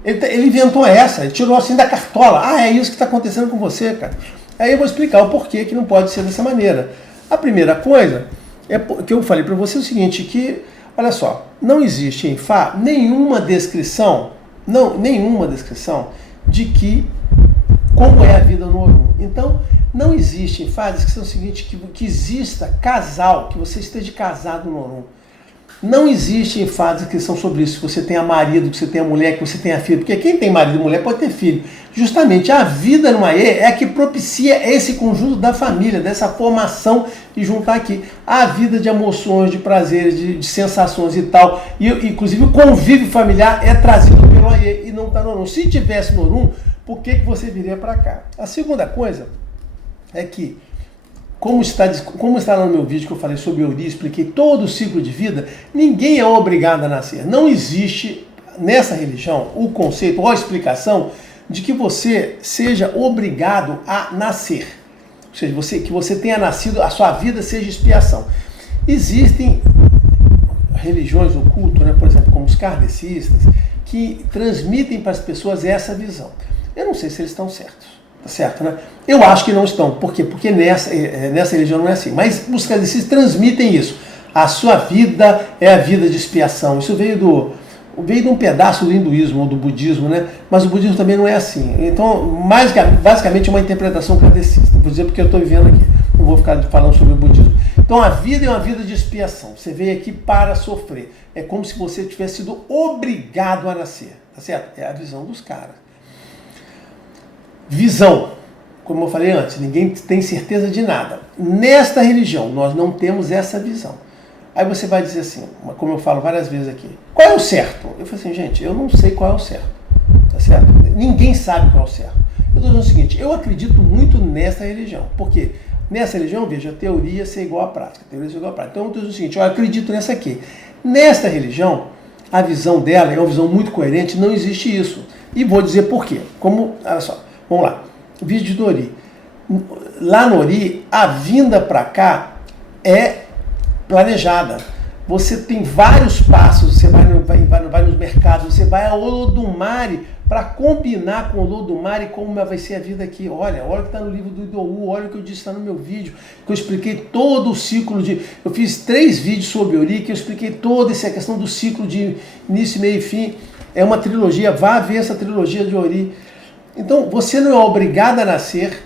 Ele inventou essa, ele tirou assim da cartola. Ah, é isso que está acontecendo com você, cara. Aí eu vou explicar o porquê que não pode ser dessa maneira. A primeira coisa é que eu falei para você o seguinte, que, olha só, não existe em Fá nenhuma descrição de que como é a vida no Orum. Então, não existe em Fá a descrição seguinte, que exista casal, que você esteja casado no Orum. Não existe em Fá a descrição sobre isso, que você tenha marido, que você tenha mulher, que você tenha filho, porque quem tem marido e mulher pode ter filho. Justamente a vida no Aie é a que propicia esse conjunto da família, dessa formação e juntar aqui a vida de emoções, de prazeres, de sensações e tal. E inclusive o convívio familiar é trazido pelo Aie e não está no Orum. Se tivesse no Orum, por que você viria para cá? A segunda coisa é que, como está lá no meu vídeo que eu falei sobre Ori, expliquei todo o ciclo de vida, ninguém é obrigado a nascer. Não existe nessa religião o conceito ou a explicação de que você seja obrigado a nascer. Ou seja, que você tenha nascido, a sua vida seja expiação. Existem religiões ocultas, né, por exemplo, como os kardecistas, que transmitem para as pessoas essa visão. Eu não sei se eles estão certos. Tá certo, né? Eu acho que não estão. Por quê? Porque nessa religião não é assim. Mas os kardecistas transmitem isso. A sua vida é a vida de expiação. Isso veio de um pedaço do hinduísmo ou do budismo, né? Mas o budismo também não é assim. Então, basicamente, é uma interpretação kardecista. Vou dizer porque eu estou vivendo aqui. Não vou ficar falando sobre o budismo. Então, a vida é uma vida de expiação. Você veio aqui para sofrer. É como se você tivesse sido obrigado a nascer. Tá certo? É a visão dos caras. Visão, como eu falei antes, ninguém tem certeza de nada. Nesta religião, nós não temos essa visão. Aí você vai dizer assim, como eu falo várias vezes aqui, qual é o certo? Eu falo assim, gente, eu não sei qual é o certo. Tá certo? Ninguém sabe qual é o certo. Eu estou dizendo o seguinte, eu acredito muito nessa religião. Por quê? Nessa religião, veja, a teoria ser igual à prática. Então, eu estou dizendo o seguinte, eu acredito nessa aqui. Nesta religião, a visão dela é uma visão muito coerente, não existe isso. E vou dizer por quê. Olha só. Vamos lá, o vídeo do Ori. Lá no Ori, a vinda para cá é planejada. Você tem vários passos, você vai nos mercados, você vai ao Olodumare para combinar com o Olodumare como vai ser a vida aqui. Olha o que está no livro do Idou, olha o que eu disse lá no meu vídeo, que eu expliquei todo o ciclo de... Eu fiz 3 vídeos sobre Ori, que eu expliquei toda essa questão do ciclo de início, meio e fim. É uma trilogia, vá ver essa trilogia de Ori. Então, você não é obrigado a nascer,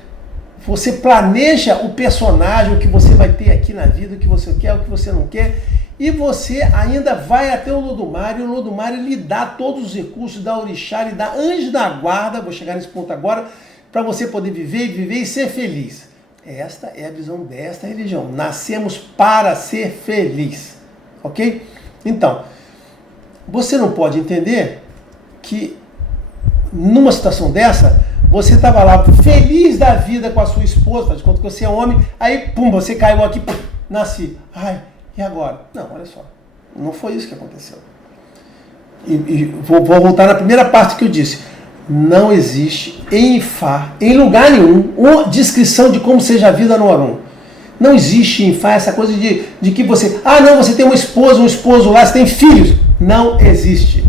você planeja o personagem, o que você vai ter aqui na vida, o que você quer, o que você não quer, e você ainda vai até o Olodumare, e o Olodumare lhe dá todos os recursos, dá orixá, lhe dá anjo da guarda, vou chegar nesse ponto agora, para você poder viver e ser feliz. Esta é a visão desta religião. Nascemos para ser feliz, ok? Então, você não pode entender que numa situação dessa, você estava lá feliz da vida com a sua esposa, faz de conta que você é homem, aí pum, você caiu aqui, pum, nasci. Ai, e agora? Não, olha só, não foi isso que aconteceu. E vou voltar na primeira parte que eu disse. Não existe em Fá, em lugar nenhum, uma descrição de como seja a vida no Orum. Não existe em Fá essa coisa de que você... Ah, não, você tem uma esposa, um esposo lá, você tem filhos. Não existe.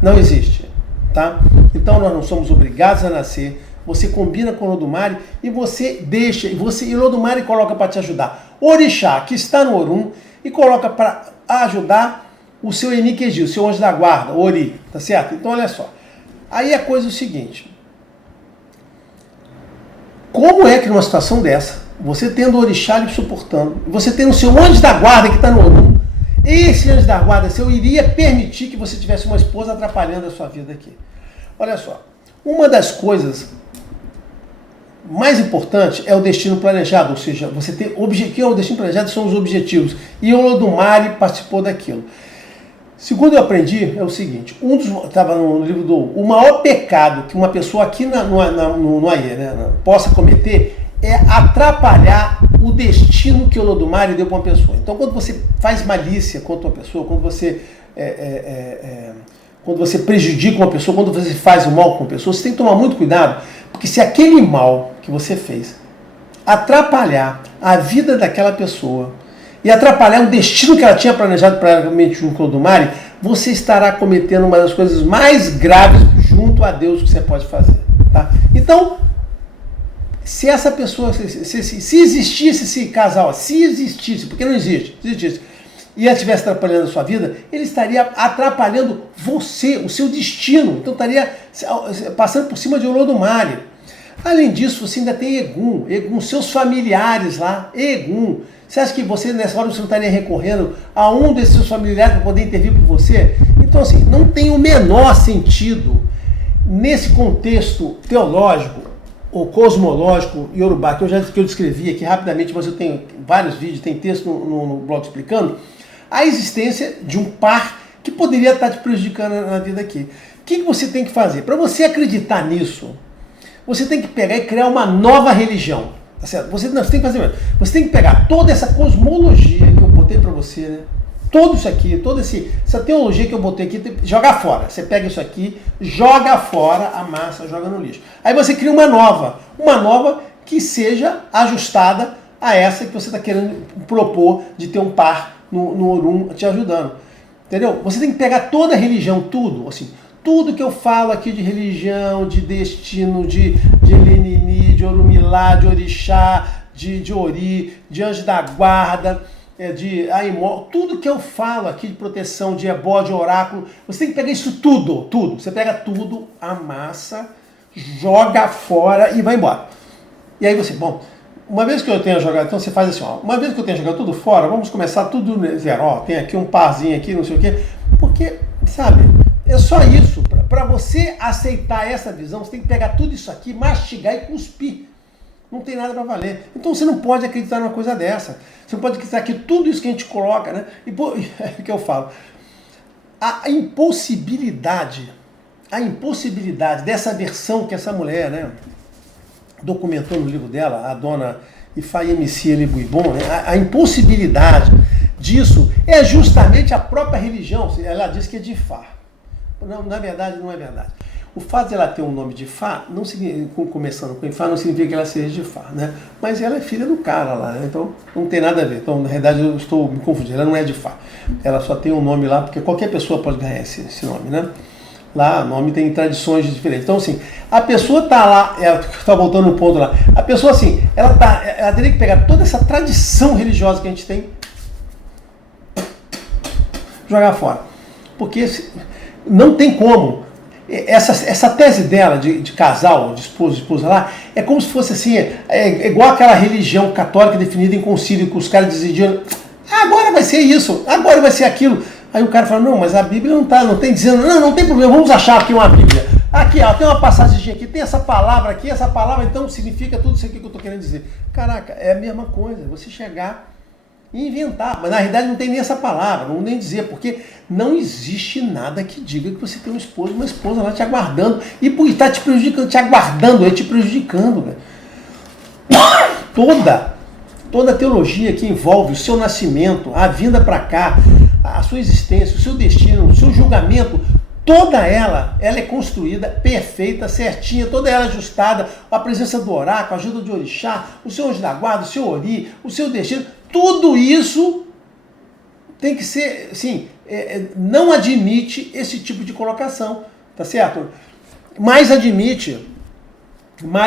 Não existe. Tá? Então nós não somos obrigados a nascer. Você combina com o Olodumare e você deixa, e o Olodumare coloca para te ajudar. Orixá, que está no Orum, e coloca para ajudar o seu Enikeji, o seu anjo da guarda, Ori, tá certo? Então olha só. Aí a coisa é o seguinte. Como é que numa situação dessa, você tendo o Orixá lhe suportando, você tendo o seu anjo da guarda que está no Orum, esse anjo da guarda seu iria permitir que você tivesse uma esposa atrapalhando a sua vida aqui? Olha só, uma das coisas mais importantes é o destino planejado, ou seja, você tem objetivo, o destino planejado são os objetivos, e o Olodumare participou daquilo. Segundo eu aprendi, é o seguinte, estava no livro o maior pecado que uma pessoa aqui no Aie, né, possa cometer é atrapalhar o destino que o Olodumare deu para uma pessoa. Então, quando você faz malícia contra uma pessoa, quando você prejudica uma pessoa, quando você faz o mal com uma pessoa, você tem que tomar muito cuidado, porque se aquele mal que você fez atrapalhar a vida daquela pessoa e atrapalhar o destino que ela tinha planejado para ela junto com o Olodumare, você estará cometendo uma das coisas mais graves junto a Deus que você pode fazer. Tá? Então, se essa pessoa, se existisse esse casal, se existisse, porque não existe, se existisse, e ela estivesse atrapalhando a sua vida, ele estaria atrapalhando você, o seu destino. Então estaria passando por cima de Olodumare. Além disso, você ainda tem Egum, seus familiares lá, Egum. Você acha que você, nessa hora, você não estaria recorrendo a um desses seus familiares para poder intervir por você? Então, assim, não tem o menor sentido, nesse contexto teológico ou cosmológico Yorubá, que eu descrevi aqui rapidamente, mas eu tenho vários vídeos, tem texto no blog explicando, a existência de um par que poderia estar te prejudicando na vida aqui. O que você tem que fazer? Para você acreditar nisso, você tem que pegar e criar uma nova religião. Tá certo? Você tem que fazer mesmo. Você tem que pegar toda essa cosmologia que eu botei para você, né? Tudo isso aqui, essa teologia que eu botei aqui, jogar fora. Você pega isso aqui, joga fora, amassa, joga no lixo. Aí você cria uma nova que seja ajustada a essa que você está querendo propor de ter um par no Orum te ajudando. Entendeu? Você tem que pegar toda a religião, tudo, assim, tudo que eu falo aqui de religião, de destino, de Lenini, de Orumilá, de Orixá, de Ori, de anjo da guarda, de Aimó, tudo que eu falo aqui de proteção, de ebó, de oráculo, você tem que pegar isso tudo. Você pega tudo, amassa, joga fora e vai embora. E aí você, uma vez que eu tenha jogado, então você faz assim, uma vez que eu tenha jogado tudo fora, vamos começar tudo zero, tem aqui um parzinho aqui, não sei o quê, porque, sabe, é só isso. Para você aceitar essa visão, você tem que pegar tudo isso aqui, mastigar e cuspir. Não tem nada para valer. Então você não pode acreditar numa coisa dessa. Você não pode acreditar que tudo isso que a gente coloca, né? E é o que eu falo. A impossibilidade dessa versão que essa mulher, né, documentou no livro dela, a dona Ifá-Yemici Elibuibon, né, a impossibilidade disso é justamente a própria religião. Ela diz que é de Ifá. Não, na verdade, não é verdade. O fato de ela ter um nome de Fá, começando com Ifá, não significa que ela seja de Fá, né? Mas ela é filha do cara lá, né? Então não tem nada a ver. Então, na realidade, eu estou me confundindo. Ela não é de Fá. Ela só tem um nome lá, porque qualquer pessoa pode ganhar esse nome, né? Lá, o nome tem tradições diferentes. Então, assim, a pessoa está lá, ela está voltando no ponto lá, a pessoa, assim, ela teria que pegar toda essa tradição religiosa que a gente tem, jogar fora. Porque não tem como. Essa tese dela de casal, de esposo e esposa lá, é como se fosse assim, é igual aquela religião católica definida em concílio, que os caras decidiram, agora vai ser isso, agora vai ser aquilo. Aí o cara fala, não, mas a Bíblia não tem dizendo, não tem problema, vamos achar aqui uma Bíblia. Aqui, ó, tem uma passagem aqui, tem essa palavra aqui, essa palavra então significa tudo isso aqui que eu estou querendo dizer. Caraca, é a mesma coisa, você chegar e inventar, mas na realidade não tem nem essa palavra, não nem dizer, porque não existe nada que diga que você tem um esposo, uma esposa lá te aguardando, e está te prejudicando, te aguardando, te prejudicando. Velho. Toda a teologia que envolve o seu nascimento, a vinda para cá, a sua existência, o seu destino, o seu julgamento, toda ela é construída perfeita, certinha, toda ela ajustada, a presença do oráculo, a ajuda de orixá, o seu anjo da guarda, o seu ori, o seu destino, tudo isso tem que ser, assim, não admite esse tipo de colocação, tá certo? Mas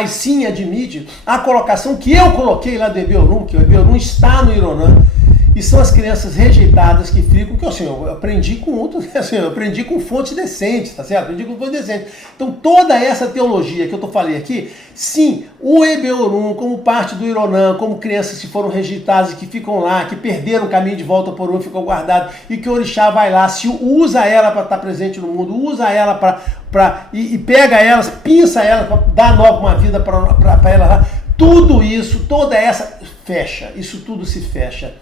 sim admite a colocação que eu coloquei lá do Ebeorum, que o Ebeorum está no Ironã, e são as crianças rejeitadas que ficam, que assim, eu aprendi com outros, assim, eu aprendi com fontes decentes, tá certo? Aprendi com fontes decentes. Então toda essa teologia que eu falei aqui, sim, o Ebeorum, como parte do Ironã, como crianças que foram rejeitadas e que ficam lá, que perderam o caminho de volta por Orum, ficam guardados, e que o orixá vai lá, se usa ela para estar presente no mundo, usa ela e pega elas, pinça elas, para dar nova uma vida para ela lá, tudo isso, toda essa fecha, isso tudo se fecha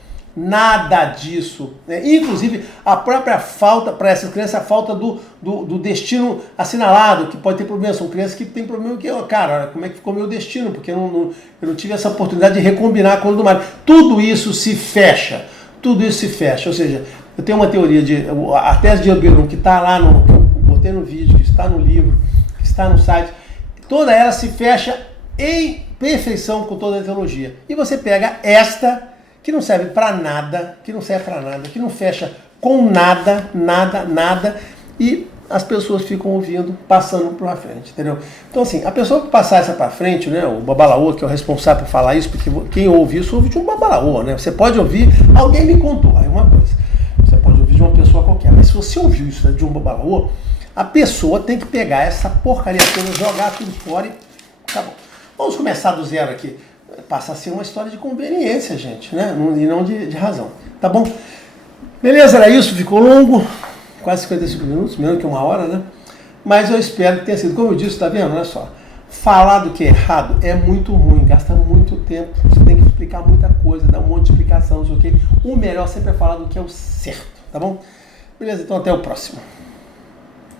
Nada disso. Né? Inclusive, a própria falta, para essas crianças, a falta do destino assinalado, que pode ter problema. São crianças que têm problema que, cara, como é que ficou meu destino? Porque eu não tive essa oportunidade de recombinar com o do Mário. Tudo isso se fecha. Tudo isso se fecha. Ou seja, eu tenho uma teoria a tese de Birum, que está lá, que eu botei no vídeo, que está no livro, que está no site, toda ela se fecha em perfeição com toda a teologia. E você pega esta, que não serve para nada, que não fecha com nada, e as pessoas ficam ouvindo, passando para frente, entendeu? Então assim, a pessoa que passar essa para frente, né, o babalaô, que é o responsável por falar isso, porque quem ouve isso, ouve de um babalaô, né? Você pode ouvir, alguém me contou, aí uma coisa, você pode ouvir de uma pessoa qualquer, mas se você ouviu isso de um babalaô, a pessoa tem que pegar essa porcaria toda, jogar tudo fora e acabou. Vamos começar do zero aqui. Passa a ser uma história de conveniência, gente, né? E não de razão. Tá bom? Beleza, era isso. Ficou longo. Quase 55 minutos, menos que uma hora, né? Mas eu espero que tenha sido. Como eu disse, tá vendo? Olha só. Falar do que é errado é muito ruim, gasta muito tempo. Você tem que explicar muita coisa, dar um monte de explicação, não sei o quê. O melhor sempre é falar do que é o certo, tá bom? Beleza, então até o próximo.